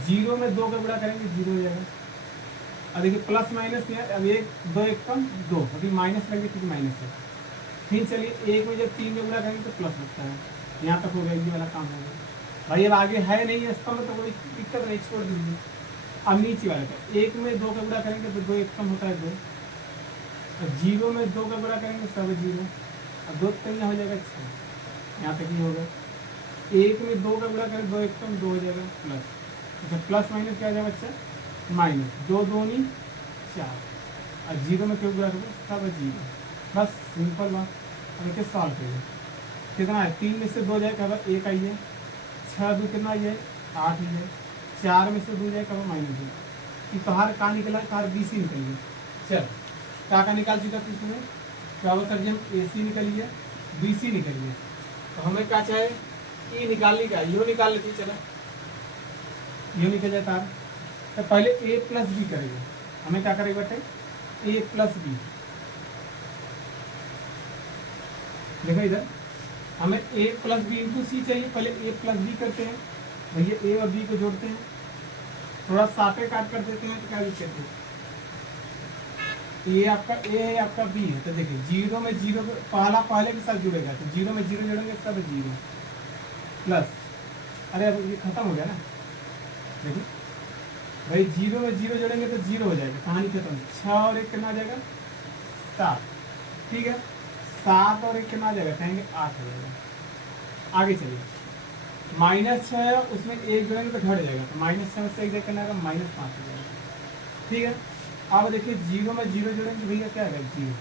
0 में 2 का बुरा करेंगे, 0 हो जाएगा। अब देखिए प्लस माइनस है, अब 1 2 1 कम 2, अभी माइनस लगेगी क्योंकि माइनस है। फिर चलिए 1 में जब 3 में बुरा करेंगे तो प्लस लगता है, यहाँ तक हो गया, ये वाला काम हो गया। भाई अब आगे है नहीं स्तंभ तो कोई दिक्कत नहीं, छोड़ दीजिए। अब नीचे वाले का 1 में 2 का गुणा करेंगे तो 2 1 कम होता है 2, और 0 में 2 का गुणा करेंगे सब 0, और 2 3 हो जाएगा 6, यहाँ तक ही होगा। 1 में 2 का गुणा करें 2 1 कम 2 हो जाएगा प्लस, अच्छा प्लस माइनस क्या आ जाएगा बच्चा? माइनस, 2 2 नहीं 4, और 0 में क्यों गुणा करें सब 0। बस सिंपल बात। अब देखिए सॉल्व करिए, कितना है? 3 में से 2 जाए कब 1 आई है, 6 2 कितना आई है 8 ही है, 4 में से 2 जाए कब -2, कि कहार का निकला, कहार BC निकल गया। चल का निकाल चुका तो इसमें क्या होगा सर जी? हम AC निकल गया, BC निकल गया, तो हमें क्या चाहे? E निकालने का, यो निकाल लेते, चलो यो निकल जाता है। तो पहले A प्लस B करेंगे, हमें क्या करेगा बेटे? A प्लस B, देखो इधर हमें A plus B into C चाहिए, पहले A प्लस B करते हैं, भैया A और B को जोड़ते हैं, थोड़ा सापे काट कर देते हैं तो क्या लिखते हैं? ये आपका A है, आपका B है, तो देखिए 0 में 0 पहला पहले के साथ जुड़ेगा, तो 0 में 0 जोड़ेंगे सब 0 प्लस, अरे अब ये खत्म हो गया ना, देखिए भाई 0 में 0 जोड़ेंगे तो 0 हो जाएगा, कहानी खत्म। 6 और 1 कितना आ जाएगा? 7, ठीक है। 7 और 1 कितना आ जाएगा? कहेंगे 8 हो जाएगा। आगे चलिए, -6 है, उसमें 1 जोड़ेंगे तो घट जाएगा, तो -6 से 1 जगह कितना आएगा? -5 हो जाएगा, ठीक है। अब देखिए 0 में 0 जोड़ेंगे तो भैया क्या आएगा? 0,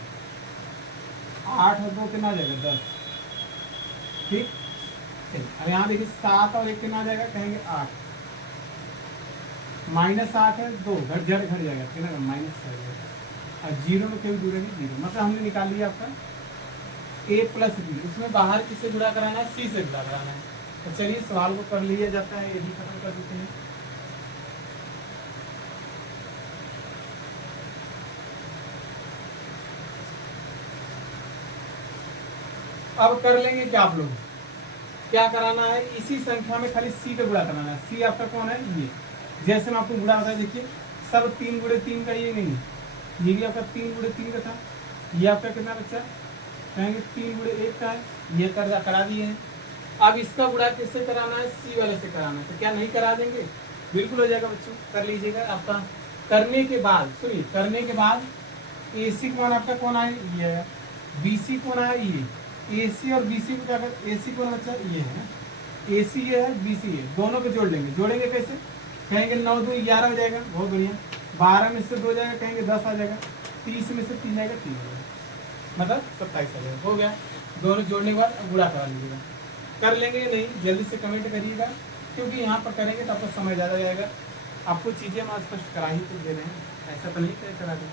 8 और 2 कितना आ जाएगा? 10, ठीक। चलिए अब यहाँ देखिए 7 और 1 कितना आ जाएगा? कहेंगे 8, -8 है 2, घट जाएगा, कितना -6 हो जाएगा, और 0 में क्यों जुड़ेंगे? 0, मतलब हमने निकाल लिया आपका A प्लस B। उसमें बाहर किससे जुड़ा कराना है? C से जुड़ा कराना है। तो चलिए सवाल को कर लिया जाता है, ये भी खत्म कर देते हैं। अब कर लेंगे क्या आप लोग? क्या कराना है? इसी संख्या में खाली C का गुणा कराना है। C आपका कौन है? ये, जैसे मैं आपको गुणा बताया, देखिए सब 3 गुणे 3 का, ये नहीं, ये भी आपका 3 गुणे 3 का था, ये आपका कितना बच्चा? कहेंगे 3 गुणे 1 का है, ये करा दिए हैं। अब इसका गुणा किससे कराना है? C वाले से कराना है, तो क्या नहीं करा देंगे? बिल्कुल हो जाएगा बच्चों, कर लीजिएगा। आपका करने के बाद, सुनिए, करने के बाद AC कौन आपका कौन आए? ये है। BC कौन आया? ये। AC और BC को क्या कर, AC कौन बच्चा? ये है, AC ये है, BC है, दोनों को जोड़ लेंगे। जोड़ेंगे कैसे? कहेंगे 9 2 11 हो जाएगा, बहुत बढ़िया। 12 में से 2 जाएगा, कहेंगे 10 आ जाएगा। 30 में से 3 जाएगा, 3 हो जाएगा, मतलब 27 आ जाएगा, हो गया। दोनों जोड़ने के बाद गुणा करा लीजिएगा। कर लेंगे या नहीं जल्दी से कमेंट करिएगा, क्योंकि यहाँ पर करेंगे तो आपको समझ ज़्यादा जाएगा। आपको चीज़ें हम स्पष्ट करा ही तो दे रहे हैं, ऐसा तो नहीं करा दें।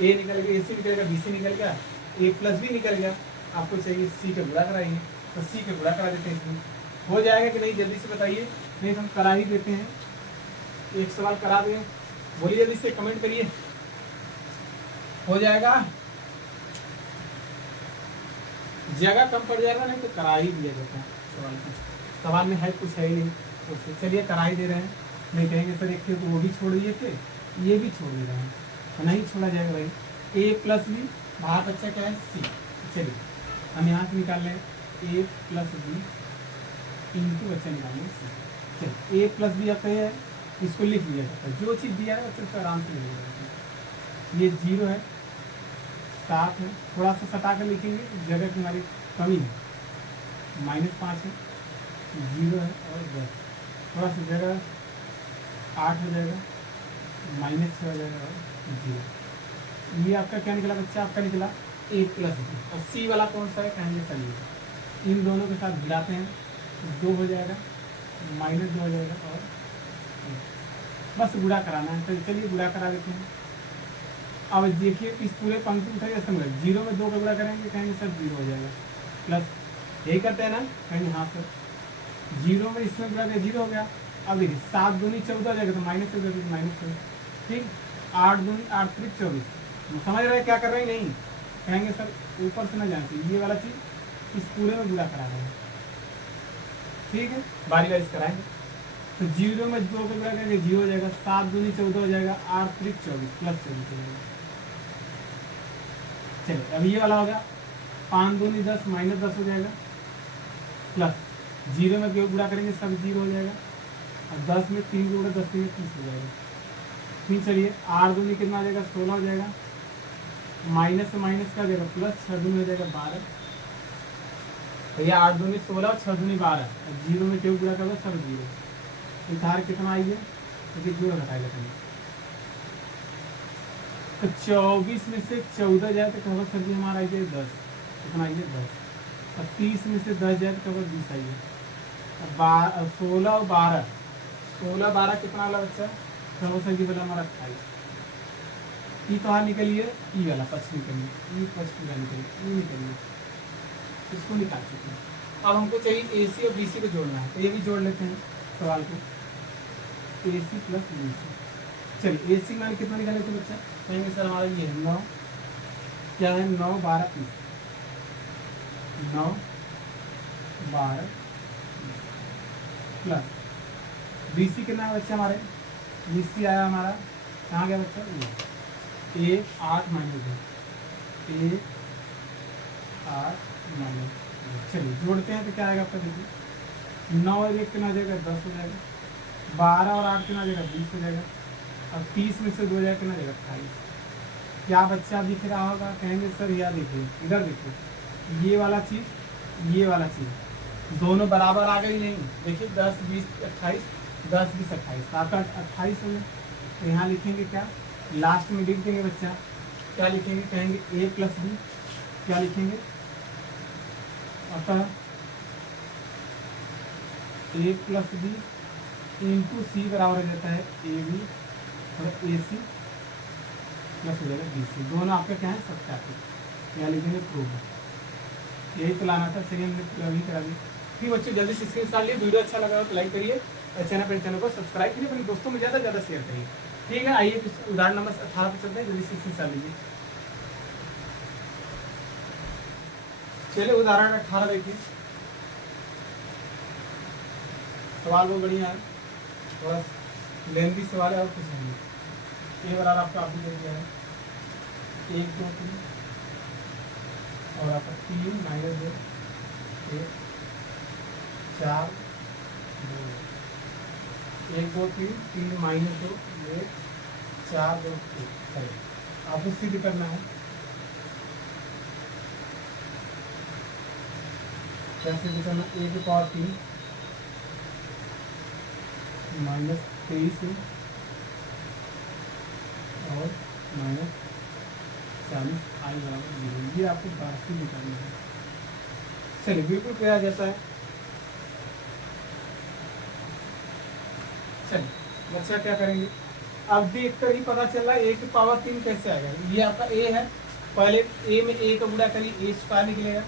A निकल गया, AC निकल गया, BC निकल गया, A प्लस B निकल गया, आपको चाहिए C का गुणा कराएंगे, तो C का गुणा करा देते हैं। इसमें हो जाएगा कि नहीं जल्दी से बताइए, नहीं तो हम करा ही देते हैं। एक सवाल करा दें, बोलिए जल्दी से, कमेंट करिए। हो जाएगा, जगह कम पड़ जाएगा, नहीं तो करा ही दिया जाता है सवाल का। सवाल में है कुछ है ही नहीं, तो चलिए करा ही दे रहे हैं। नहीं कहेंगे सर एक थे तो वो भी छोड़ दिए थे, ये भी छोड़ दे रहे हैं, तो नहीं छोड़ा जाएगा भाई। ए प्लस बी बाहर बच्चा क्या है सी। चलिए हम यहाँ से निकाल रहे हैं ए प्लस बी इंटू बच्चा निकालेंगे सी। चलिए ए प्लस बी आपका है, इसको लिख लिया जाता है, जो चीज़ दिया है बच्चे उसको आराम से लिख लिया जाता है। ये 0 है, 7 है, थोड़ा सा सटा कर लिखेंगे, जगह की हमारी कमी है, -5 है, 0 है और 10, थोड़ा सा जगह 8 हो जाएगा, -6 हो जाएगा और 0। ये आपका क्या निकला बच्चा, आपका निकला ए प्लस बी। और सी वाला कौन सा है, कहेंगे सही। इन दोनों के साथ गिराते हैं, 2 हो जाएगा, -2 हो जाएगा और बस गुणा कराना है। तो चलिए गुणा करा देते हैं। अब देखिए इस पूरे पंक्ति उठाइए, ऐसा मतलब 0 में 2 का गुणा करेंगे, कहेंगे सर 0 हो जाएगा, प्लस यही करते हैं ना, कहेंगे हाँ सर। 0 में इसमें गुणा किया 0 हो गया। अब देखिए 7 दूनी 14 हो जाएगा, तो -14 ठीक, 8 दूनी 8 त्रिक 24। समझ रहे हैं क्या कर रहे हैं, नहीं कहेंगे सर ऊपर से ना जानते, ये वाला चीज़ इस पूरे में गुणा करा रहे हैं, ठीक है, बारी बारी कराएंगे। तो 0 में 2 का गुणा करेंगे 0 हो जाएगा, 7 दूनी 14 हो जाएगा, 8 त्रिक 24 प्लस 24 हो जाएगा। चलिए अब ये वाला हो गया, 5 दूनी 10 -10 हो जाएगा, प्लस 0 में गुणा करेंगे सब 0 हो जाएगा, और 10 में 3 गुणा 10 में 30 हो जाएगा। फिर चलिए 8 दूनी कितना हो जाएगा, 16 हो जाएगा, माइनस से माइनस का हो जाएगा प्लस, 6 दूनी हो जाएगा 12। भैया 8 दूनी 16 और 6 दूनी 12, और 0 में क्यों गुणा करोगे सब 0। इधार कितना आई है, क्योंकि जोड़ घटाएगा कहीं, तो 24 में से 14 जाए तो कहोगे सर जी हमारा आई है 10, कितना आई है 10, और 30 में से 10 जाए तो कहोगे 20 आई है, और 16 और 12, 16 12 कितना वाला बच्चा, कहोगे सर जी बोला हमारा 28। ई तो हार निकलिए, ई वाला पक्ष निकलिए, ई पक्ष पूरा निकलिए, ई निकलिए, इसको निकाल चुके हैं। अब हमको चाहिए AC और BC को जोड़ना है, तो ये भी जोड़ लेते हैं सवाल को, AC प्लस BC। चलिए AC मान कितना निकाले थे बच्चा, कहेंगे सर हमारा ये है 9, क्या है 9 12 30, 9 12 प्लस BC कितना है बच्चा हमारे, BC आया हमारा कहाँ गया बच्चा, 1 8 -2, 1 8 -2। चलिए जोड़ते हैं तो क्या आएगा आपका, देखिए 9 और 1 कितना हो जाएगा 10 हो जाएगा, 12 और 8 कितना हो जाएगा 20 हो जाएगा, और 30 में से 2 जाएगा कितना जाएगा 28। क्या बच्चा दिख रहा होगा, कहेंगे सर यार देखिए इधर देखिए, ये वाला चीज़ ये वाला चीज़ दोनों बराबर आ गई नहीं, देखिए 10 20 28, 10 20 28, आपका 28 हो गया। तो यहाँ लिखेंगे क्या, लास्ट में लिख देंगे बच्चा, क्या लिखेंगे, कहेंगे A प्लस बी, क्या लिखेंगे अतः A प्लस बी इंटू सी बराबर हो जाता है AB और AC प्लस हो जाएगा BC, दोनों आपके क्या है सत्यापित, या लिखेंगे प्रूफ। यही तो लाना था, चलिए हमने अभी करा दी। फिर बच्चों जल्दी से स्क्रीनशॉट लिए, वीडियो अच्छा लगा तो लाइक करिए, और चैनल को सब्सक्राइब करिए, अपने दोस्तों में ज़्यादा ज़्यादा शेयर करिए, ठीक है। आइए उदाहरण नंबर 18 पर चलते हैं, जल्दी से स्क्रीनशॉट लीजिए। चलिए उदाहरण 18 देखिए, सवाल बहुत बढ़िया है, थोड़ा लेंथी सवाल है और कुछ नहीं। ये बराबर आपका अभी दे दिया है 1 2 3 और आपका 3 -2 1 4 2 1 2 3 3 -2 1 4 2 3। चलिए आपको सिद्ध करना है, कैसे सिद्ध करना, 1 की पावर 3 -23 और -40 i बराबर 0, ये आपको बारह निकालना है। चलिए बिल्कुल किया जाता है। चलिए बच्चा क्या करेंगे, अब देख कर ही पता चल रहा है A की पावर 3 कैसे आएगा। ये आपका A है, पहले A में A का गुणा करिए, A स्क्वायर निकलेगा,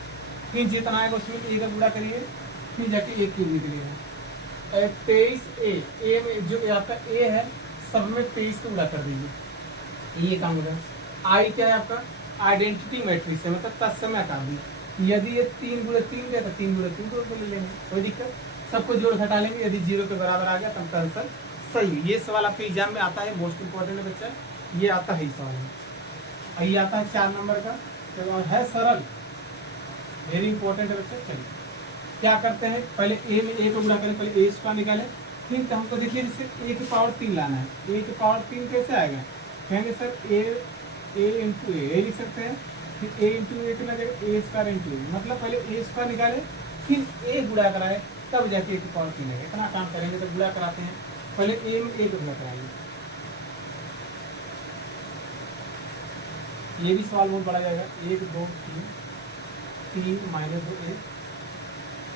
फिर जितना आएगा उसमें A का गुणा करिए, फिर जाके A क्यूब निकलेगा। 23 A में जो आपका A है सब में 23 को गुणा कर दीजिए, ये काम होगा आई क्या है आपका आइडेंटिटी मैट्रिक्स है, मतलब तत्समय भी। यदि ये 3 गुणे 3 दे तो 3 गुणे 3 को ले लेंगे, कोई दिक्कत, सबको जोड़ घटा लेंगे, यदि 0 के बराबर आ गया तब आंसर सही है। ये सवाल आपके एग्जाम में आता है, मोस्ट इंपॉर्टेंट है बच्चा, ये आता है इस सवाल में। और ये आता है 4 नंबर का, तो है सरल, वेरी इंपॉर्टेंट है बच्चा। चलिए क्या करते हैं, पहले ए में ए को गुणा करें, पहले ए स्क्वायर निकालें, फिर तो हमको देखिए जैसे ए की पावर 3 लाना है, ए की पावर 3 कैसे आएगा, कहेंगे सर ए इंटू ए लिख सकते हैं, फिर ए इंटू ए कितना जाएगा ए स्क्वायर इंटू ए, मतलब पहले ए स्क्वायर निकाले फिर ए गुणा कराए तब जाके ए की पावर 3 आएगा। इतना काम करेंगे तो गुणा कराते हैं, पहले ए में ए को गुणा कराएंगे। ये भी सवाल बहुत बड़ा जाएगा, 1 2 3 3 माइनस 2 ए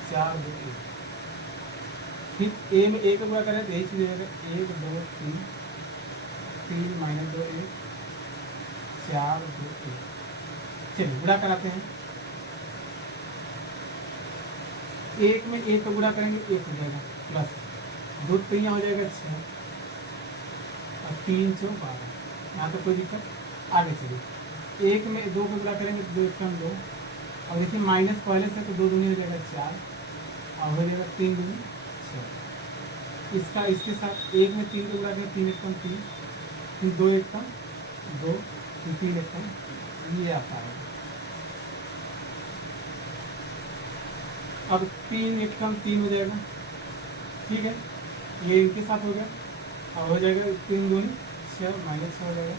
4 2 ए, फिर ए में ए को गुणा करें तो यही चीज जाएगा 1 2 3 3 माइनस 2 ए 4 2 ए। चलिए गुणा कराते हैं, एक में एक को गुणा करेंगे एक हो जाएगा प्लस 2 3 हो जाएगा 6 और 3 4 12, यहाँ तो कोई दिक्कत। आगे चलिए, एक में 2 को गुणा करेंगे 2 कम 2, और देखिए माइनस पहले से तो 2 दूनी हो जाएगा 4 और हो जाएगा 3 दूनी 6। इसका इसके साथ एक में 3 को गुणा करेंगे 3 1 कम 3, फिर 2 1 कम 2, फिर 3 1 कम, ये आता है। अब 3 1 कम 3 हो जाएगा, ठीक है, ये इनके साथ हो गया, अब हो जाएगा 3 दूनी 6 माइनस 6 हो जाएगा,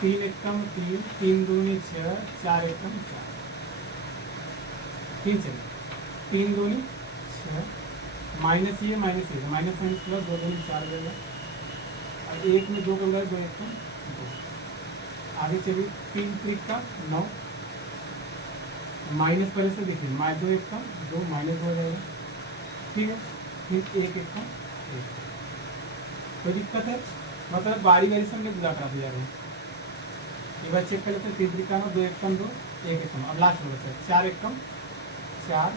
3 1 कम 3 3 दूनी 6 4 1 कम 4, ठीक है, 3 दूनी 6 माइनस ये माइनस माइनस प्लस 2 दूनी 4 हो जाएगा, और एक में 2 का बजाय 2 1 कम 2। आगे चलिए 3 3 का 9, माइनस पहले से देखिए 2 1 कम 2 माइनस 2 हो जाएगा, ठीक है, फिर 1 1 कम 1। कोई दिक्कत है, मतलब बारी बारी से हमने गुणा करा दिया है। एक बार चेक कर लेते हैं, 3 3 का 2 1 कम 2 1 1 कम, अब लास्ट में बचा 4 1 कम 4,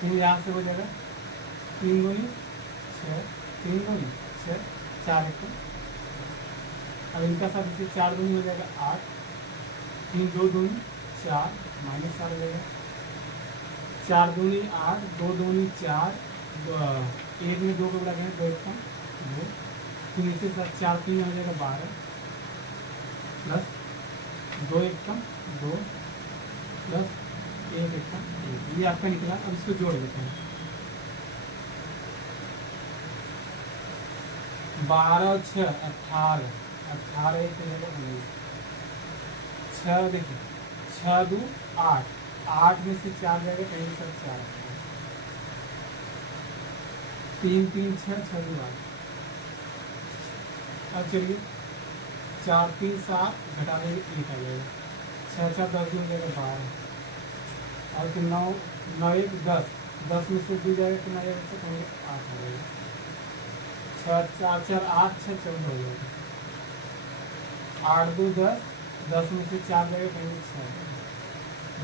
फिर यहाँ से हो जाएगा 3 दूनी 6 3 दूनी 6 4 1 कम, अब इनका साथ जैसे 4 दूनी हो जाएगा 8, 3 2 दूनी 4 माइनस 4 हो जाएगा, 4 दूनी 8 2 दूनी 4, एक में 2 को गुणा करें 2 1 कम 2, फिर इसके साथ 4 3 हो जाएगा 12 प्लस 2 1 कम 2 प्लस 1 1 कम 1, ये आपका निकला। अब इसको जोड़ देते हैं, 12 6 18 18 1 हो जाएगा 19, 6 देखिए 6 2 8 8 में से 4 जाएगा कहीं सर 4 3 3 6 6 2 8। अब चलिए 4 3 7 घटा देंगे 1 आ जाएगा, 6 6 10 हो जाएगा 12, और फिर 9 9 1 10 10 में से 2 जाएगा कितना जाएगा तो कहेंगे 8 हो जाएगा, 6 4 4 8 6 14 हो जाएगा, 8 2 10 10 में से 4 जाएगा कहेंगे 6,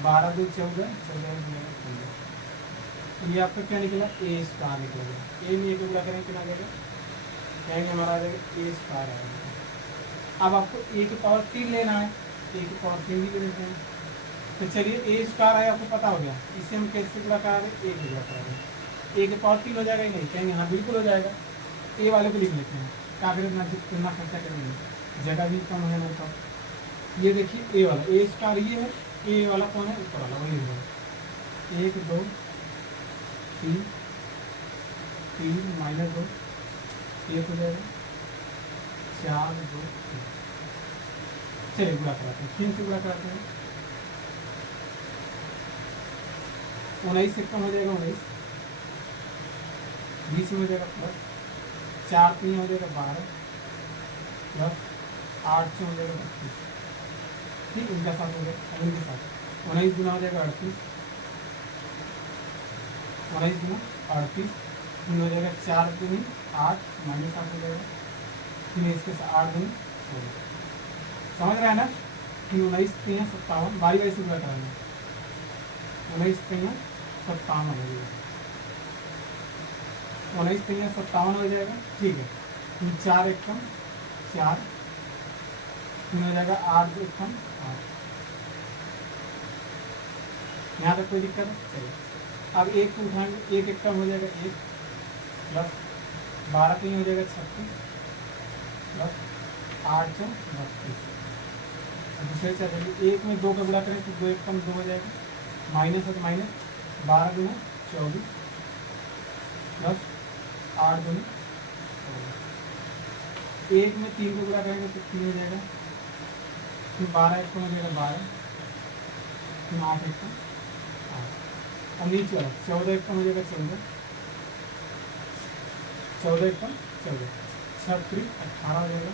12 2 14 14 जाएगा 15। ये आपका क्या निकला ए स्क्वायर निकलेगा, ए में एक गुणा करेंगे कितना जाएगा कहेंगे हमारा आ जाएगा ए स्क्वायर आएगा। अब आपको ए की पावर 3 लेना है, ए की पावर 3 भी ले लेते हैं, तो चलिए ए स्क्वायर आया आपको पता हो गया, इससे हम कैसे गुणा करा रहे, ए की गुणा करा रहे, ए की पावर 3 हो जाएगा ही नहीं, कहेंगे हाँ बिल्कुल हो जाएगा, ए वाले को लिख लेते हैं, क्या करें कितना खर्चा करेंगे, जगह भी कम है मेरे पास। ये देखिए ए वाला ए स्क्वायर ये है, ए वाला कौन है ऊपर वाला वही है, 1 2 3 3 माइनस 2 1 हो जाएगा 4 2 3। चलिए गुणा कराते हैं, फिर से गुणा कराते हैं, 19 से कम हो जाएगा 19, 20 में हो जाएगा प्लस 4 3 हो जाएगा 12 प्लस 8 से हो जाएगा 32, ठीक उनका साथ हो गया, उनके साथ 19 गुना हो जाएगा 38, 19 गुना 38, फिर हो जाएगा 4 दूनी 8 माइनस 8 हो जाएगा, फिर इसके साथ 8 दूनी 16, समझ रहे हैं ना, फिर 19 3 57 बारी बारी से गुणा कराना, 19 3 57 हो जाएगा, 19 3 57 हो जाएगा, ठीक है, फिर 4 1 कम 4 तीन हो जाएगा 8 2 कम 8। यहाँ तक कोई दिक्कत है? चलिए अब एक को उठाएंगे, एक एक कम हो जाएगा 1 प्लस 12 तीन हो जाएगा 36 प्लस 8 2 32। दूसरे चलिए एक में 2 का गुणा करें तो 2 एक कम 2 हो जाएगा, माइनस है तो माइनस 12 दूना 24 प्लस 8 दूनी 16। एक में 3 को गुणा करेंगे तो 3 हो जाएगा, फिर 12 एक कम हो जाएगा 12, फिर 8 एक कम 8। अब नीचे वाला 14 एक कम हो जाएगा 14, 14 एक कम 14, 36 18 हो जाएगा,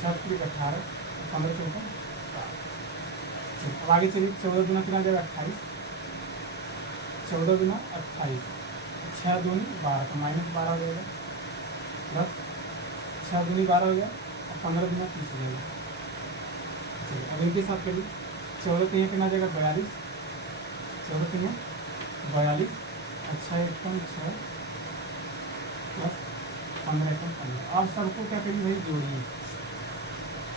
36 18 15 14 7। अब आगे चलिए 14 गुना कितना हो जाएगा 28, 14 गुना 28, 6 दूनी 12 तो माइनस 12 हो जाएगा, प्लस 6 दूनी 12 हो गया और 15 गुना 30 हो जाएगा। चलिए अब इनके साथ करिए 14 तीन कितना हो जाएगा 42, 14 तीन 42, अच्छा एक कम 6 प्लस 15 एक कम 15। अब सबको क्या करिए भाई जोड़िए।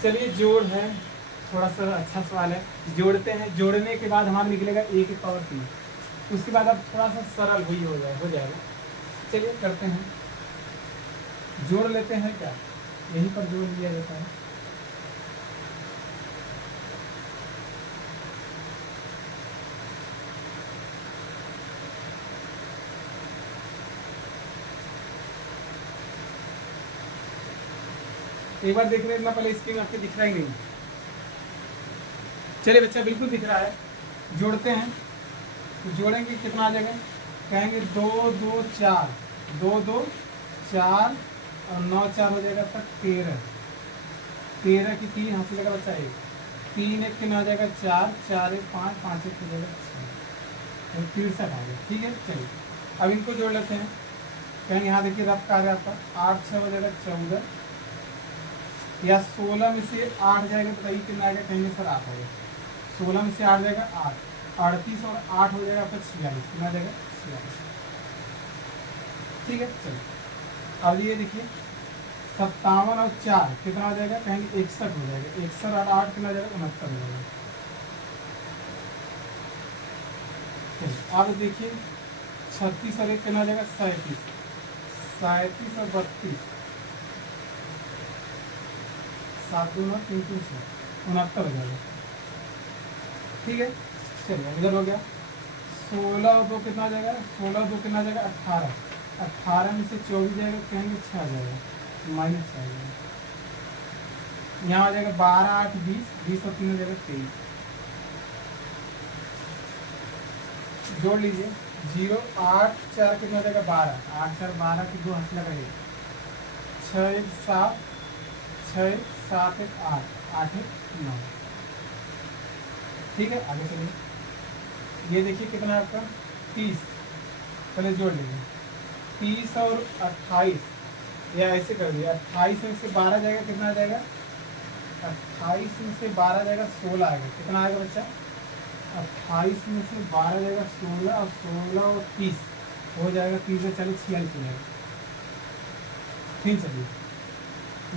चलिए जोड़ है, थोड़ा सा अच्छा सवाल है, जोड़ते हैं। जोड़ने के बाद हमारा निकलेगा a की पावर 3, उसके बाद अब थोड़ा सा सरल हुई हो जाएगा। चलिए करते हैं, जोड़ लेते हैं क्या, यहीं पर जोड़ लिया जाता है। एक बार देखने इतना पहले स्क्रीन आपके दिख रहा ही नहीं। चलिए बच्चा बिल्कुल दिख रहा है। जोड़ते हैं तो जोड़ेंगे कितना आ जाएगा, कहेंगे 2 2 4, 2 2 4 और 9 4 हो जाएगा तक 13, 13 की 3 हासिल लगा बच्चा 1, 3 एक कितना हो जाएगा 4, 4 एक 5, 5 एक हो जाएगा 6, 63 आ गया। ठीक है चलिए अब इनको जोड़ लेते हैं। कहेंगे यहाँ देखिए रफ का आ गया आपका 8 6 हो जाएगा 14, या 16 में से 8 जाएगा तो बताइए कितना आएगा, कहेंगे सर 8 आएगा। 16 में से 8 जाएगा 8, 38 और 8 हो जाएगा आपका 46, कितना जाएगा 46। ठीक है चलिए अब ये देखिए 57 और 4 कितना हो जाएगा, कहेंगे 61 हो जाएगा, 61 और 8 कितना जाएगा 69 हो जाएगा। चलिए अब देखिए 36 और 1 कितना हो जाएगा 37, 37 और 32, 7 2 9 3 3 6 69 हो जाएगा। ठीक है चलिए इधर हो गया 16 और 2 कितना आ जाएगा, 16 और 2 कितना आ जाएगा 18, 18 में से 24 जाएगा, कहेंगे 6 आ जाएगा, माइनस 6 आ जाएगा। यहाँ आ जाएगा 12 8 20, 20 और 3 हो जाएगा 23। जोड़ लीजिए 0 8 4 कितना हो जाएगा 12, 8 4 12 की 2 हाथ लगाइए, 6 1 7, 6 7 1 8, 8 1 9। ठीक है आगे चलिए ये देखिए कितना है आपका 30, पहले जोड़ लीजिए 30 और 28, या ऐसे कर दिए 28 में से 12 जाएगा कितना आ जाएगा, 28 में से 12 जाएगा 16 आएगा, कितना आएगा बच्चा 28 में से 12 जाएगा 16 और 16 और 30 हो जाएगा, 30 से 40 46 हो जाएगा। ठीक चलिए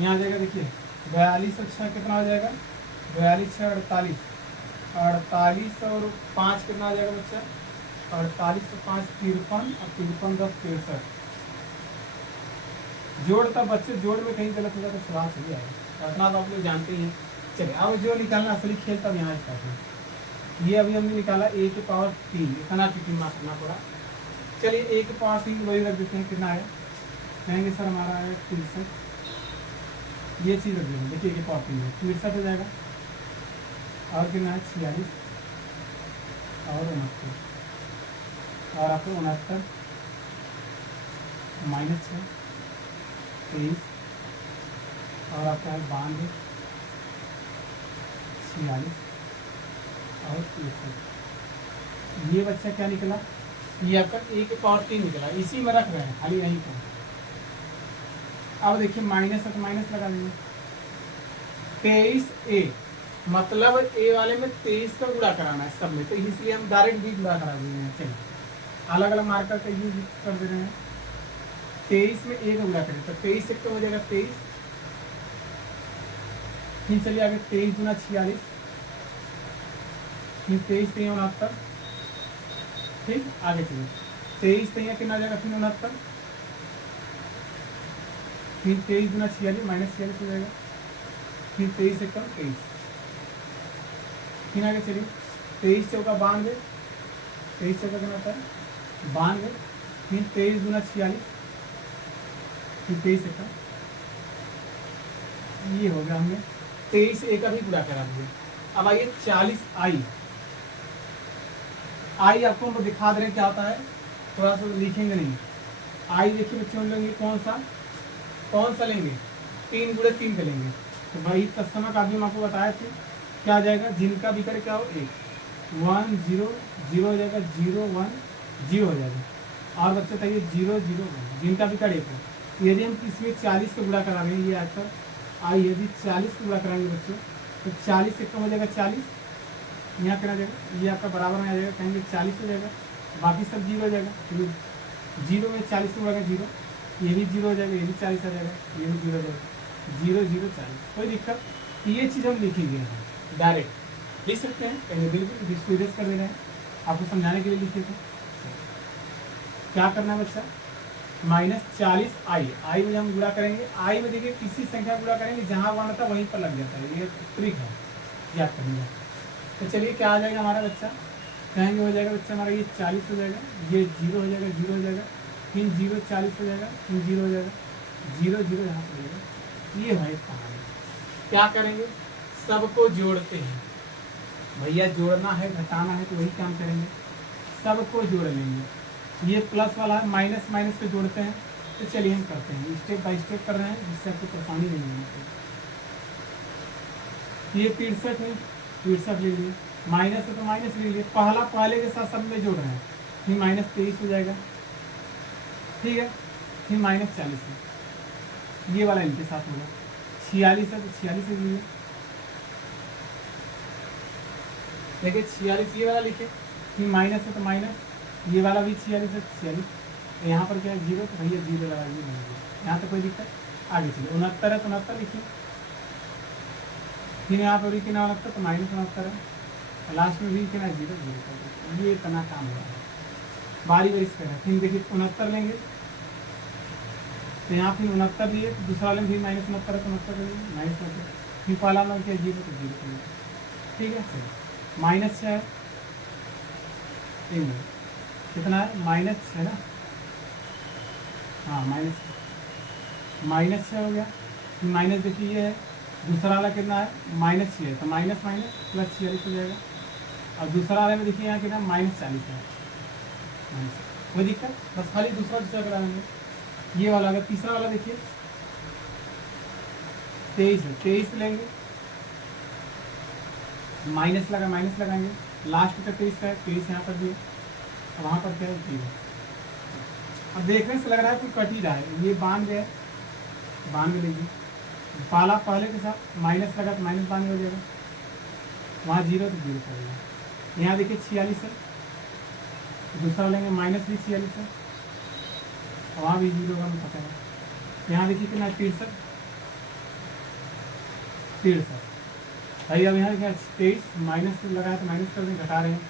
यहाँ आ जाएगा देखिए 42 और 6 कितना हो जाएगा, 42 6 48, 48 और 5 कितना आ जाएगा बच्चा, 48 और 5 53 और 53 10 63। जोड़ तब बच्चे जोड़ में कहीं गलत होगा तो सवाल चलिए आएगा, इतना तो आप लोग जानते ही हैं। चलिए अब जो निकालना असली खेल तब यहाँ स्टार्ट है। ये अभी हमने निकाला a की पावर 3, इतना टिफिन मार करना पड़ा। चलिए a की पावर 3 वही रख देते हैं, कितना आया, कहेंगे सर हमारा आया 63, ये चीज़ रख देंगे देखिए a की पावर 3 है 63 हो जाएगा, और कितना है 46 और 69, और आपको 69 माइनस 6 23 और आपका है 92 46 और 63। ये बच्चा क्या निकला, ये आपका a की पावर 3 निकला, इसी में रख रहे हैं खाली यहीं पर। अब देखिए माइनस है तो माइनस लगा देंगे, 23a मतलब a वाले में 23 का गुणा कराना है सब में, तो इसलिए हम डायरेक्ट भी गुणा करा दे रहे हैं। चलिए अलग अलग मार्कर का यूज कर दे रहे हैं। 23 में a का गुणा करें तो 23 एक तो हो जाएगा 23, फिर चलिए आगे 23 दूना 46, फिर 23 3 69, ठीक आगे चलिए 23 3 कितना आ जाएगा फिर 69, फिर 23 दूना 46 -46 हो जाएगा, फिर 23 एक 23, फिर आगे चलिए 23 चौका 92, 23 चौका कितना होता है 92, फिर 23 दूना 46, फिर 23 एक, ये हो गया हमने 23 एक भी पूरा करा दिया। अब आइए 40 आई आपको हम दिखा दे रहे हैं क्या होता है, थोड़ा सा लिखेंगे नहीं। आई देखिए बच्चों हम लेंगे कौन सा लेंगे 3 गुणे 3 का लेंगे, तो भाई तत्समक आदमी हम आपको बताए थे क्या आ जाएगा, जिनका भी करे क्या हो 1 1 0 0 हो जाएगा, 0 1 0 हो जाएगा, और बच्चे बताइए 0 0 1 जिनका भी करे तो यदि हम इसमें 40 का गुणा करा रहे हैं, ये आकर आई यदि 40 का गुणा कराएंगे बच्चों तो 40 से कम हो जाएगा 40, यहाँ करना जाएगा, ये आपका बराबर में आ जाएगा, कहेंगे 40 हो जाएगा, बाकी सब 0 हो जाएगा, तो 0 में 40 में बढ़ेगा 0, ये भी 0 हो जाएगा, ये भी 40 आ जाएगा, ये भी 0 हो जाएगा, 0 0 40, कोई दिक्कत। ये चीज़ हम लिखेंगे यहाँ डायरेक्ट लिख सकते हैं, कहेंगे बिल्कुल डिस्क्रीज कर दे रहे हैं, आपको समझाने के लिए लिखे थे। क्या करना है बच्चा, -40 आई में हम गुणा करेंगे, आई में देखिए किसी संख्या गुणा करेंगे जहाँ वर्ण था वहीं पर लग जाता है, ये ट्रिक है याद करेंगे। तो चलिए क्या आ जाएगा हमारा बच्चा, कहेंगे हो जाएगा बच्चा हमारा ये 40 हो जाएगा, ये 0 हो जाएगा, 0 हो जाएगा, फिर 0 40 हो जाएगा, फिर 0 हो जाएगा, 0 0 यहाँ पर जाएगा। ये है कहानी। क्या करेंगे, सबको जोड़ते हैं, भैया जोड़ना है घटाना है तो वही काम करेंगे, सबको जोड़ लेंगे। ये प्लस वाला है, माइनस माइनस को जोड़ते हैं, तो चलिए हम करते हैं, स्टेप बाय स्टेप कर रहे हैं जिससे आपको परेशानी नहीं होगी। ये 63 है, 63 ले लिए, माइनस है तो माइनस ले लिए, पहले के साथ सब में जोड़ रहे हैं, फिर -23 हो जाएगा, ठीक है, फिर -40 है, ये वाला इनके साथ होगा, 46 है तो 46 ले लिए, देखिए 46 ये वाला लिखे, फिर माइनस है तो माइनस, ये वाला भी 46 है 46, यहाँ पर क्या है 0, तो भैया 0 लगा दिए, यहाँ तो कोई दिक्कत। आगे चलिए 69 है तो 69 लिखिए, फिर यहाँ पर भी कितना 69 तो -69 है, लास्ट में भी कितना 0 0, ये इतना काम हो रहा है, बारी बारी से करें। फिर देखिए 69 लेंगे, तो यहाँ फिर 69 लिए, तो दूसरा लेंगे फिर -69 है तो 69 लेंगे, -69, फिर पहला में क्या 0 तो 0 करेंगे, ठीक है। चलिए -6 है, कितना है -6 है ना, हाँ -6 हो गया, माइनस देखिए ये है, दूसरा वाला कितना है -6 है, तो माइनस माइनस प्लस 46 हो जाएगा, और दूसरा वाले में देखिए यहाँ कितना -40 है, कोई दिक्कत, बस खाली दूसरा कराएंगे। ये वाला अगर तीसरा वाला देखिए 23 है, 23 लेंगे, माइनस लगाएंगे, लास्ट का 23 है, 23 यहाँ पर दिए, वहाँ पर क्या है 0। अब देखने से लग रहा है कोई कट ही रहा है, ये 92 है, 92 लीजिए, पहले के साथ माइनस लगा तो -92 हो जाएगा, वहाँ 0 तो 0 करेगा। यहाँ देखिए 46 है, दूसरा लेंगे माइनस भी 46 है, वहाँ भी 0 होगा, पता है। यहाँ देखिए कितना 63 भाई, अब यहाँ क्या 23 माइनस लगाया तो माइनस कर दें, घटा रहे हैं,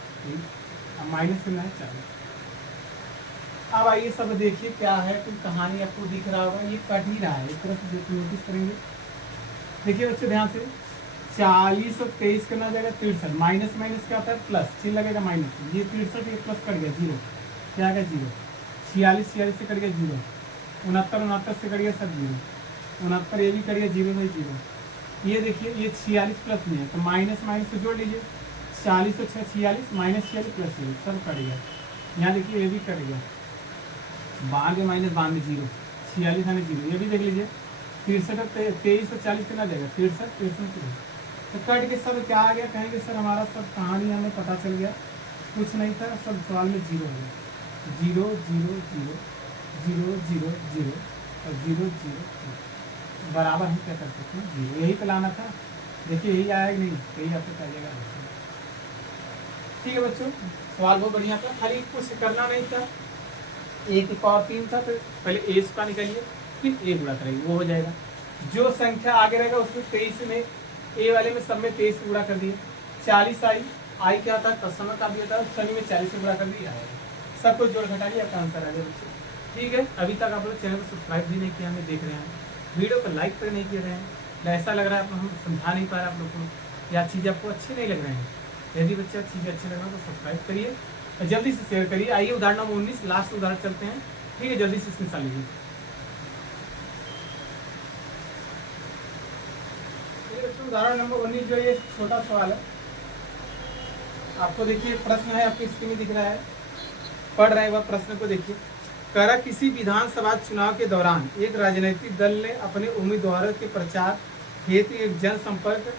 अब माइनस करना है 40। अब आइए सब देखिए क्या है, कोई कहानी आपको दिख रहा होगा, ये कट ही रहा है, एक तरह से नोटिस करेंगे। देखिए बच्चे ध्यान से, 40 और 23 करना जाएगा 63, माइनस माइनस क्या होता है प्लस, चिन्ह लगेगा माइनस, ये 63 ये प्लस कट गया 0, क्या आ गया 0, 46 से कट गया 0, 69 से कट गया सब 0, 69 ये भी कट गया 0 बाई 0। ये देखिए ये 46 प्लस में है, तो माइनस माइनस को जोड़ लीजिए, 40 और 46 -46 प्लस 0 सब कट गया। यहाँ देखिए ये भी कट गया, 92 माइनस 92 0, 46 यानी 0, ये भी देख लीजिए 63 और 23 और 40 कितना जाएगा 63 तो कट के सब क्या आ गया, कहेंगे सर हमारा सब कहानी हमें पता चल गया, कुछ नहीं था, सब सवाल में 0 हो गया, 0 0 0 0 0 0 और 0 0 बराबर हम क्या कर सकते हैं 0, यही तो लाना था। देखिए यही आया कि नहीं, यही आपको चाहिएगा। ठीक है बच्चों, सवाल बहुत बढ़िया था, खाली कुछ करना नहीं था, ए की पावर 3 था, तो पहले ए का निकालिए, फिर ए गुणा करेंगे, वो हो जाएगा। जो संख्या आगे रहेगा उसमें 23 में ए वाले में सब में 23 से गुणा कर दिए, 40 आई क्या होता है कस्टमर का भी होता है, सभी में 40 से गुणा कर दिया है, सब कुछ जोड़ घटा लिया, आपका आंसर आ गया बच्चे। ठीक है, अभी तक आप लोग चैनल को सब्सक्राइब भी नहीं किया, हमें देख रहे हैं, वीडियो को लाइक तक नहीं कर रहे हैं, ऐसा लग रहा है हम समझा नहीं पा रहे आप लोग को, या चीज़ आपको अच्छी नहीं लग रहे हैं। यदि बच्चे चीज़ें अच्छी लग रहा है तो सब्सक्राइब करिए और जल्दी से शेयर करिए। आइए उदाहरण नंबर 19 लास्ट उदाहरण चलते हैं। ठीक है, जल्दी से स्क्रीनशॉट लीजिए। उदाहरण नंबर 19 जो ये छोटा सवाल है, आपको देखिए प्रश्न है, आपकी स्क्रीन में दिख रहा है, पढ़ रहे हैं वह प्रश्न को देखिए। करा किसी विधानसभा चुनाव के दौरान एक राजनीतिक दल ने अपने उम्मीदवारों के प्रचार हेतु एक जनसंपर्क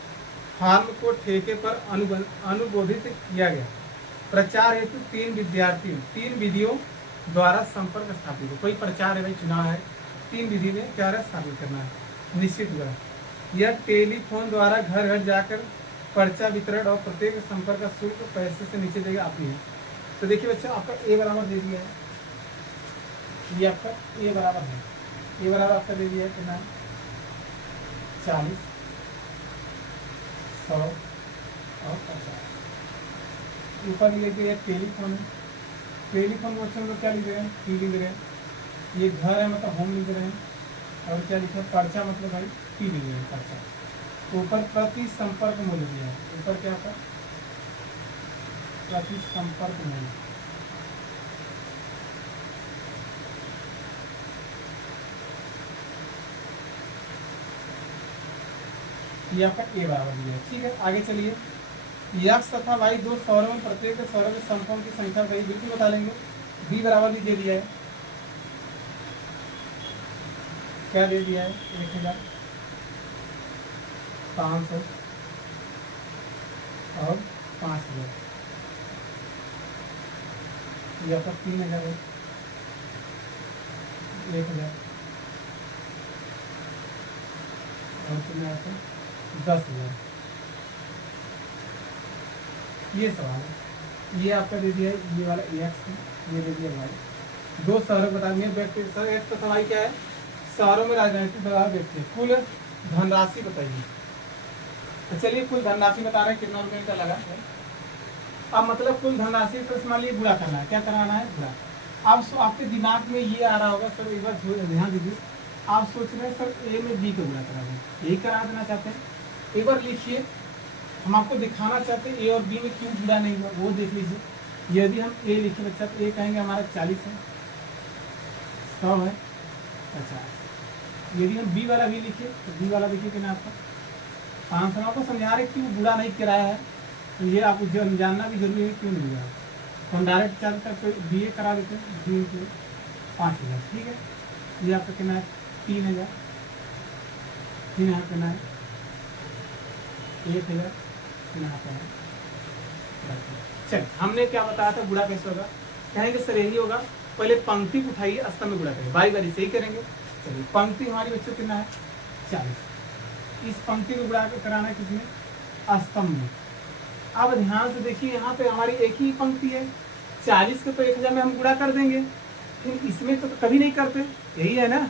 फार्म को ठेके पर अनुबोधित किया गया। प्रचार हेतु 3 विधियों द्वारा संपर्क स्थापित हो। कोई प्रचार है भाई, चुनाव है, 3 विधि में क्या स्थापित करना है निश्चित द्वारा। यह टेलीफोन द्वारा घर घर जाकर पर्चा वितरण और प्रत्येक संपर्क का शुल्क पैसे से नीचे देगा आप ही है। तो देखिए बच्चों, आपका ए बराबर दे दिया है, ये आपका ए बराबर है, ए बराबर आपका दे दिया है कितना, 40, 100 और 50। ऊपर ले गए टेलीफोन, टेलीफोन बच्चों को क्या लिख रहे हैं, टी लिख रहे हैं, ये घर है मतलब होम लिख रहे हैं, और क्या लिखा है पर्चा मतलब भाई टी लिख रहे हैं पर्चा। ऊपर प्रति संपर्क मूल्य दिया है, ऊपर क्या था प्रति संपर्क मूल्य, ये आपका ए बराबर दिया है। ठीक है, आगे चलिए। यक्स तथा वाई दो सौरों में प्रत्येक सौरों के समकोण की संख्या बताइए, बिल्कुल बता लेंगे। बी बराबर भी दे दिया है, क्या दे दिया है 1500 और 5000, या पर 3000 है, 1000 और कितना आता है 10,000। ये सवाल है, ये आपका दे दिया है, ये वाला एक्स है, ये दे दिया वाई। दो शहरों बता दिए व्यक्ति, सर एक्स तथा वाई क्या है, शहरों में राजनीतिक दबाव व्यक्ति। कुल धनराशि बताइए। तो चलिए कुल धनराशि बता रहे हैं कितना रुपये का लगा है। अब मतलब कुल धनराशि तो मान लीजिए गुणा करना है, क्या कराना है गुणा। अब आपके दिमाग में ये आ रहा होगा, सर एक बार ध्यान दीजिए, आप सोच रहे हैं सर ए में बी को गुणा करा दें, यही करा देना चाहते हैं। एक बार लिखिए, हम आपको दिखाना चाहते हैं ए और बी में क्यों जुड़ा नहीं हुआ, वो देख लीजिए। यदि हम ए लिखे बच्चा, तो ए कहेंगे हमारा 40 है, 100 है, 50। यदि हम बी वाला भी लिखे तो बी वाला देखिए कितना आपका 500। आपको समझा रहे क्यों जुड़ा नहीं कराया है, तो ये आपको जानना भी जरूरी है क्यों नहीं जुड़ा। तो हम डायरेक्ट चल तक बी ए करा देते हैं, बी इंटू 5000। ठीक है, ये आपका कितना है 3000, फिर यहाँ कितना है 1000, यहाँ पे है। चल हमने क्या बताया था गुणा कैसे होगा, कहेंगे सर यही होगा, पहले पंक्ति उठाइए स्तंभ में गुणा करेंगे, बारी बारी से ही करेंगे। चलिए पंक्ति हमारी बच्चों कितना है 40, इस पंक्ति को गुणा कराना है किसमें स्तंभ में। अब ध्यान से देखिए, यहाँ पे हमारी एक ही पंक्ति है, 40 के तो 1000 में हम गुणा कर देंगे, फिर इसमें तो कभी नहीं करते, यही है ना,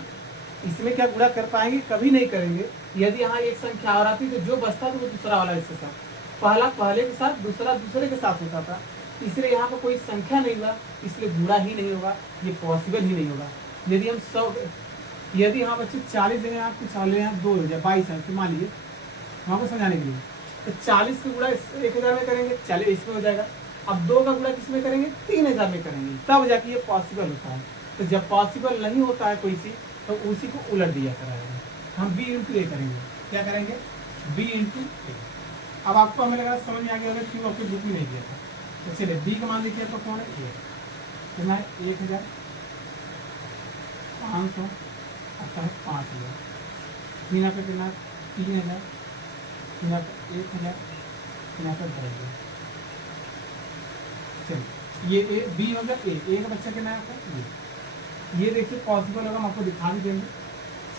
इसमें क्या गुणा कर पाएंगे, कभी नहीं करेंगे। यदि यहाँ एक संख्या और आती तो जो बचता था वो दूसरा वाला इसके साथ, पहला पहले के साथ, दूसरा दूसरे के साथ होता था, इसलिए यहाँ पर कोई संख्या नहीं हुआ, इसलिए गुणा ही नहीं होगा, ये पॉसिबल ही नहीं होगा। यदि हम 100, यदि यहाँ बच्चे 40 जगह यहाँ कुछ ले यहाँ 2 हो जाए 22 है, तो मान लीजिए वहाँ को समझाने के लिए, तो 40 का गुणा 1000 में करेंगे, चलिए इसमें हो जाएगा। अब 2 का गुणा किस में करेंगे 3000 में करेंगे, तब जाके ये पॉसिबल होता है। तो जब पॉसिबल नहीं होता है कोई चीज़, तो उसी को उलट दिया कराएंगे, हम बी इंटू ए करेंगे, क्या करेंगे बी इंटू ए। अब आपको हमें लगा समझ में आ गया होगा क्यों आपके बुक में नहीं दिया था। तो चलिए बी का मान देखिए आपका कौन है ए, कितना है 1000, 500 आपका है 5000, फिर यहाँ पे कितना 3000, फिर यहाँ पे 1000, फिर यहाँ पे 2000। चलिए ये ए बी मतलब ए का बच्चा कितना है आपका ये देखिए पॉसिबल होगा, हम आपको दिखा भी देंगे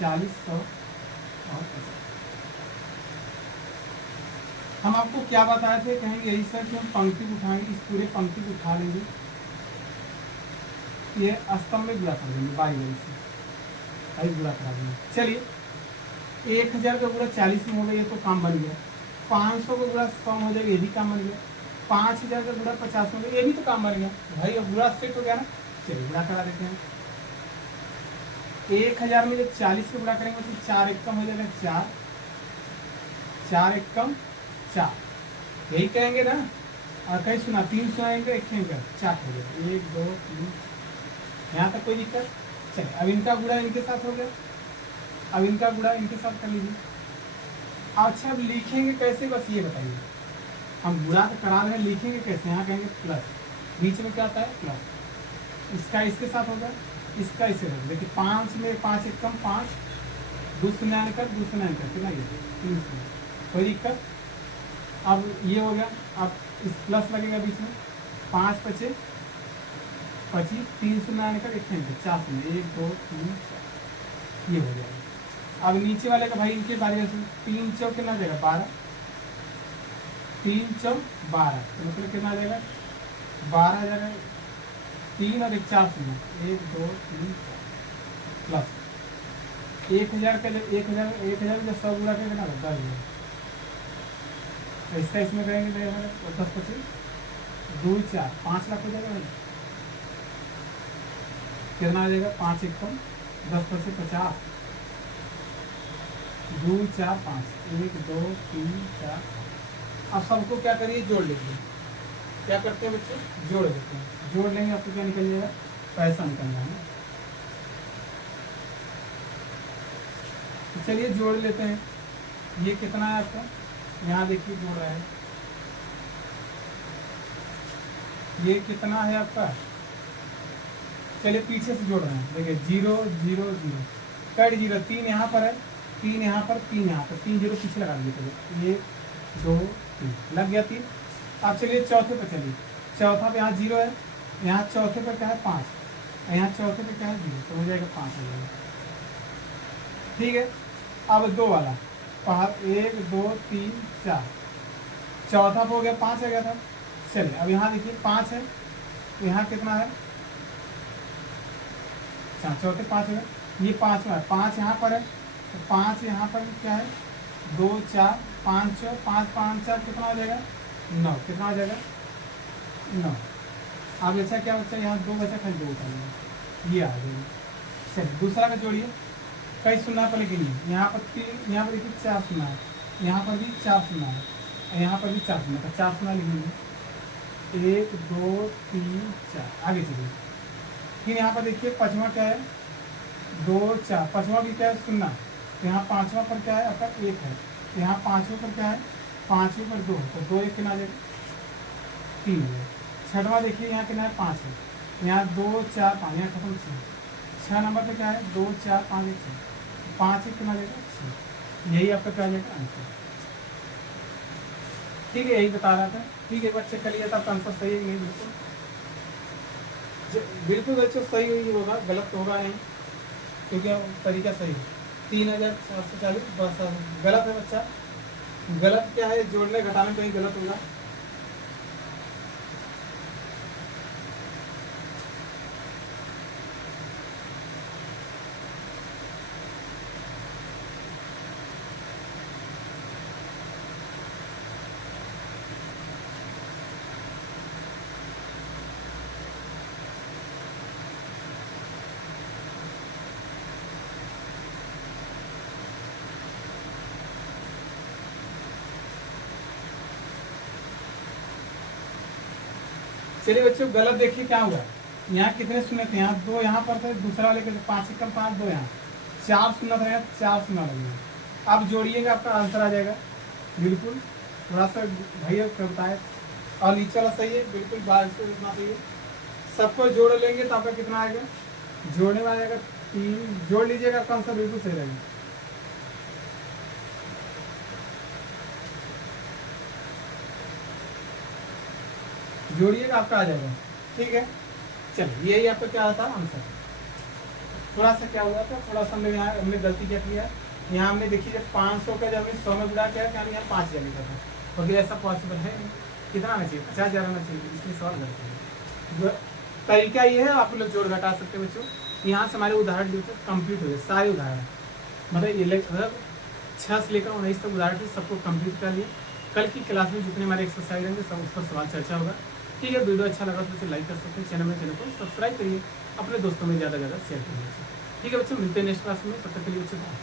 40, 100 और 50। हम आपको क्या बताए थे, कहेंगे यही सर कि हम पंक्ति को उठाएंगे, इस पूरे पंक्ति को उठा लेंगे, ये स्तंभ में गुणा कर देंगे, बारी बारी से गुणा करा देंगे। चलिए 1000 का गुणा 40 में हो गया, ये तो काम बन गया। 500 को गुणा 100 हो जाएगा, ये भी काम बन गया। 5000 का गुणा 50 हो गया, ये भी तो काम बन गया भाई। अब गुणा सेट हो गया ना, चलिए गुणा करा देते हैं। 1000 में जब 40 को गुणा करेंगे तो 4 एक कम हो जाएगा, 4 4 एक कम 4, यही कहेंगे ना। और कहीं सुना 3 सुनाएंगे, एक कहेंगे 4 हो गया, 1 2 3, यहाँ तक कोई दिक्कत। चलिए अब इनका गुणा इनके साथ हो गया, अब इनका गुणा इनके साथ कर लीजिए। अच्छा अब लिखेंगे कैसे, बस ये बताइए। हम गुणा तो करा रहे हैं, लिखेंगे कैसे? यहाँ कहेंगे प्लस, बीच में क्या आता है प्लस, इसका इसके साथ होगा, इसका इससे होगा। देखिए 5 में 5 एक कम 5, 2 शून्य आने कितना ये 3 शून्य, कोई दिक्कत। अब ये हो गया, अब इस प्लस लगेगा बीच में, 5 पचे 25, 3 शून्य आने का 1 4 शून्य, 1 2 3 4, ये हो जाएगा। अब नीचे वाले का भाई इनके बारे में 3 चौक कितना जाएगा 12, 3 चौक 12, तो मतलब कितना आ जाएगा 12 आ जाएगा। 3 और 1 4 शून्य, 1 2 3 4 प्लस 1000 के लिए 1000 जब 100 गुणा करके ना 10,000, इसका इसमें करेंगे 10 25 2 4 5 लाख हो जाएगा भाई। कितना आ जाएगा 5 एक कम 10 25 50, 2 4 5, 1 2 3 4। अब सबको क्या करिए जोड़ लीजिए। क्या करते हैं बच्चे, जोड़ देते हैं। जोड़ लेंगे आपको क्या निकल जाएगा, पैसा निकल जाएगा। तो चलिए जोड़ लेते हैं। ये कितना है आपका, यहाँ देखिए जोड़ रहा है, ये कितना है आपका। चलिए पीछे से जोड़ रहे हैं, देखिए 0 0 0 कट 0, 3 यहाँ पर है, 3 यहाँ पर, 3 यहाँ पर, 3 0 पीछे लगा दीजिए। चलिए 1 2 3 लग गया 3। अब चलिए चौथे पर चलिए, चौथा पे यहाँ 0 है, यहाँ चौथे पर क्या है 5, यहाँ चौथे पे क्या है 0, तो हो जाएगा 5 हो जाएगा। ठीक है, अब 2 वाला 1 2 3 4, चौथा हो गया 5 आ गया था। चलिए अब यहाँ देखिए 5 है, तो यहाँ कितना है, चौथे 5 है, ये 5वां है, 5 यहाँ पर है, तो 5 यहाँ पर क्या है 2 4 5 5 5 4 कितना हो जाएगा 9, कितना हो जाएगा 9। अब ऐसा क्या बच्चा, यहाँ 2 बचा, खाली 2 उठाएंगे, ये आ जाएगा। चलिए दूसरा का जोड़िए, कई सुनना पर लेकिन यहाँ पर 3, यहाँ पर देखिए 4 सुना है, यहाँ पर भी 4 सुना है, यहाँ पर भी 4 सुना है, 4 सुना लिखेंगे, 1 2 3 4। आगे चलिए, फिर यहाँ पर देखिए 5वां क्या है 2 4, 5वां भी क्या है सुनना, तो यहाँ 5वां पर क्या है आपका 1 है, यहाँ 5वें पर क्या है 5वें पर 2, तो 2 1 कितना आ जाएगा 3 है। 6वां देखिए यहाँ कितना है 5 है, यहाँ 2 4 5, यहाँ खत्म 6 नंबर पे क्या है 2 4 5 1 6, 5 1 कितना आ जाएगा 6, यही आपका क्या आ जाएगा आंसर। ठीक है, यही बता रहा था। ठीक है, एक बार चेक कर लिया था आपका आंसर सही है कि नहीं। बिल्कुल बच्चों सही हुई होगा, गलत तो होगा नहीं, क्योंकि तरीका सही है। 3740 बस गलत है बच्चा, गलत क्या है, जोड़ने घटाने में कहीं गलत होगा। चलिए बच्चों गलत देखिए क्या हुआ, यहाँ कितने सुने थे, यहाँ 2 यहाँ पर थे, दूसरा वाले के 5 1 5 2, यहाँ 4 सुना था, यहाँ 4 सुना लगेगा। अब जोड़िएगा आपका आंसर आ जाएगा। बिल्कुल थोड़ा सा भैया बताए, और नीचे वाला सही है, बिल्कुल 12 से उतना सही है। सबको जोड़ लेंगे तो आपका कितना आएगा, जोड़ने में आ जाएगा 3, जोड़ लीजिएगा आपका आंसर बिल्कुल सही रहेगा। जोड़िएगा आपका आ जाएगा। ठीक है, चलिए यही आपका क्या आता है आंसर। थोड़ा सा क्या हुआ था, थोड़ा सा हमने गलती क्या किया, यहाँ हमने देखिए जब 500 का जब हमने 100 में गुणा किया, यहाँ 5000 लिखा था, क्योंकि ऐसा पॉसिबल है कितना आना चाहिए 50,000 आना चाहिए, इसलिए सवाल गलत है। जो तरीका ये है, आप लोग जोड़ घटा सकते हैं बच्चों। यहाँ से हमारे उदाहरण जो थे कम्प्लीट हो गए, सारे उदाहरण, मतलब ये लगभग 6 से लेकर 19 तक उदाहरण थे, सबको कम्प्लीट कर लिए। कल की क्लास में जितने हमारे एक्सरसाइज रहेंगे सब उस पर सवाल चर्चा होगा। ठीक है, वीडियो अच्छा लगा तो इसे लाइक कर सकते हैं, चैनल को सब्सक्राइब करिए, अपने दोस्तों में ज़्यादा से ज़्यादा शेयर करिए। ठीक है बच्चों, मिलते हैं नेक्स्ट क्लास में, तब तक के लिए बच्चों बाय।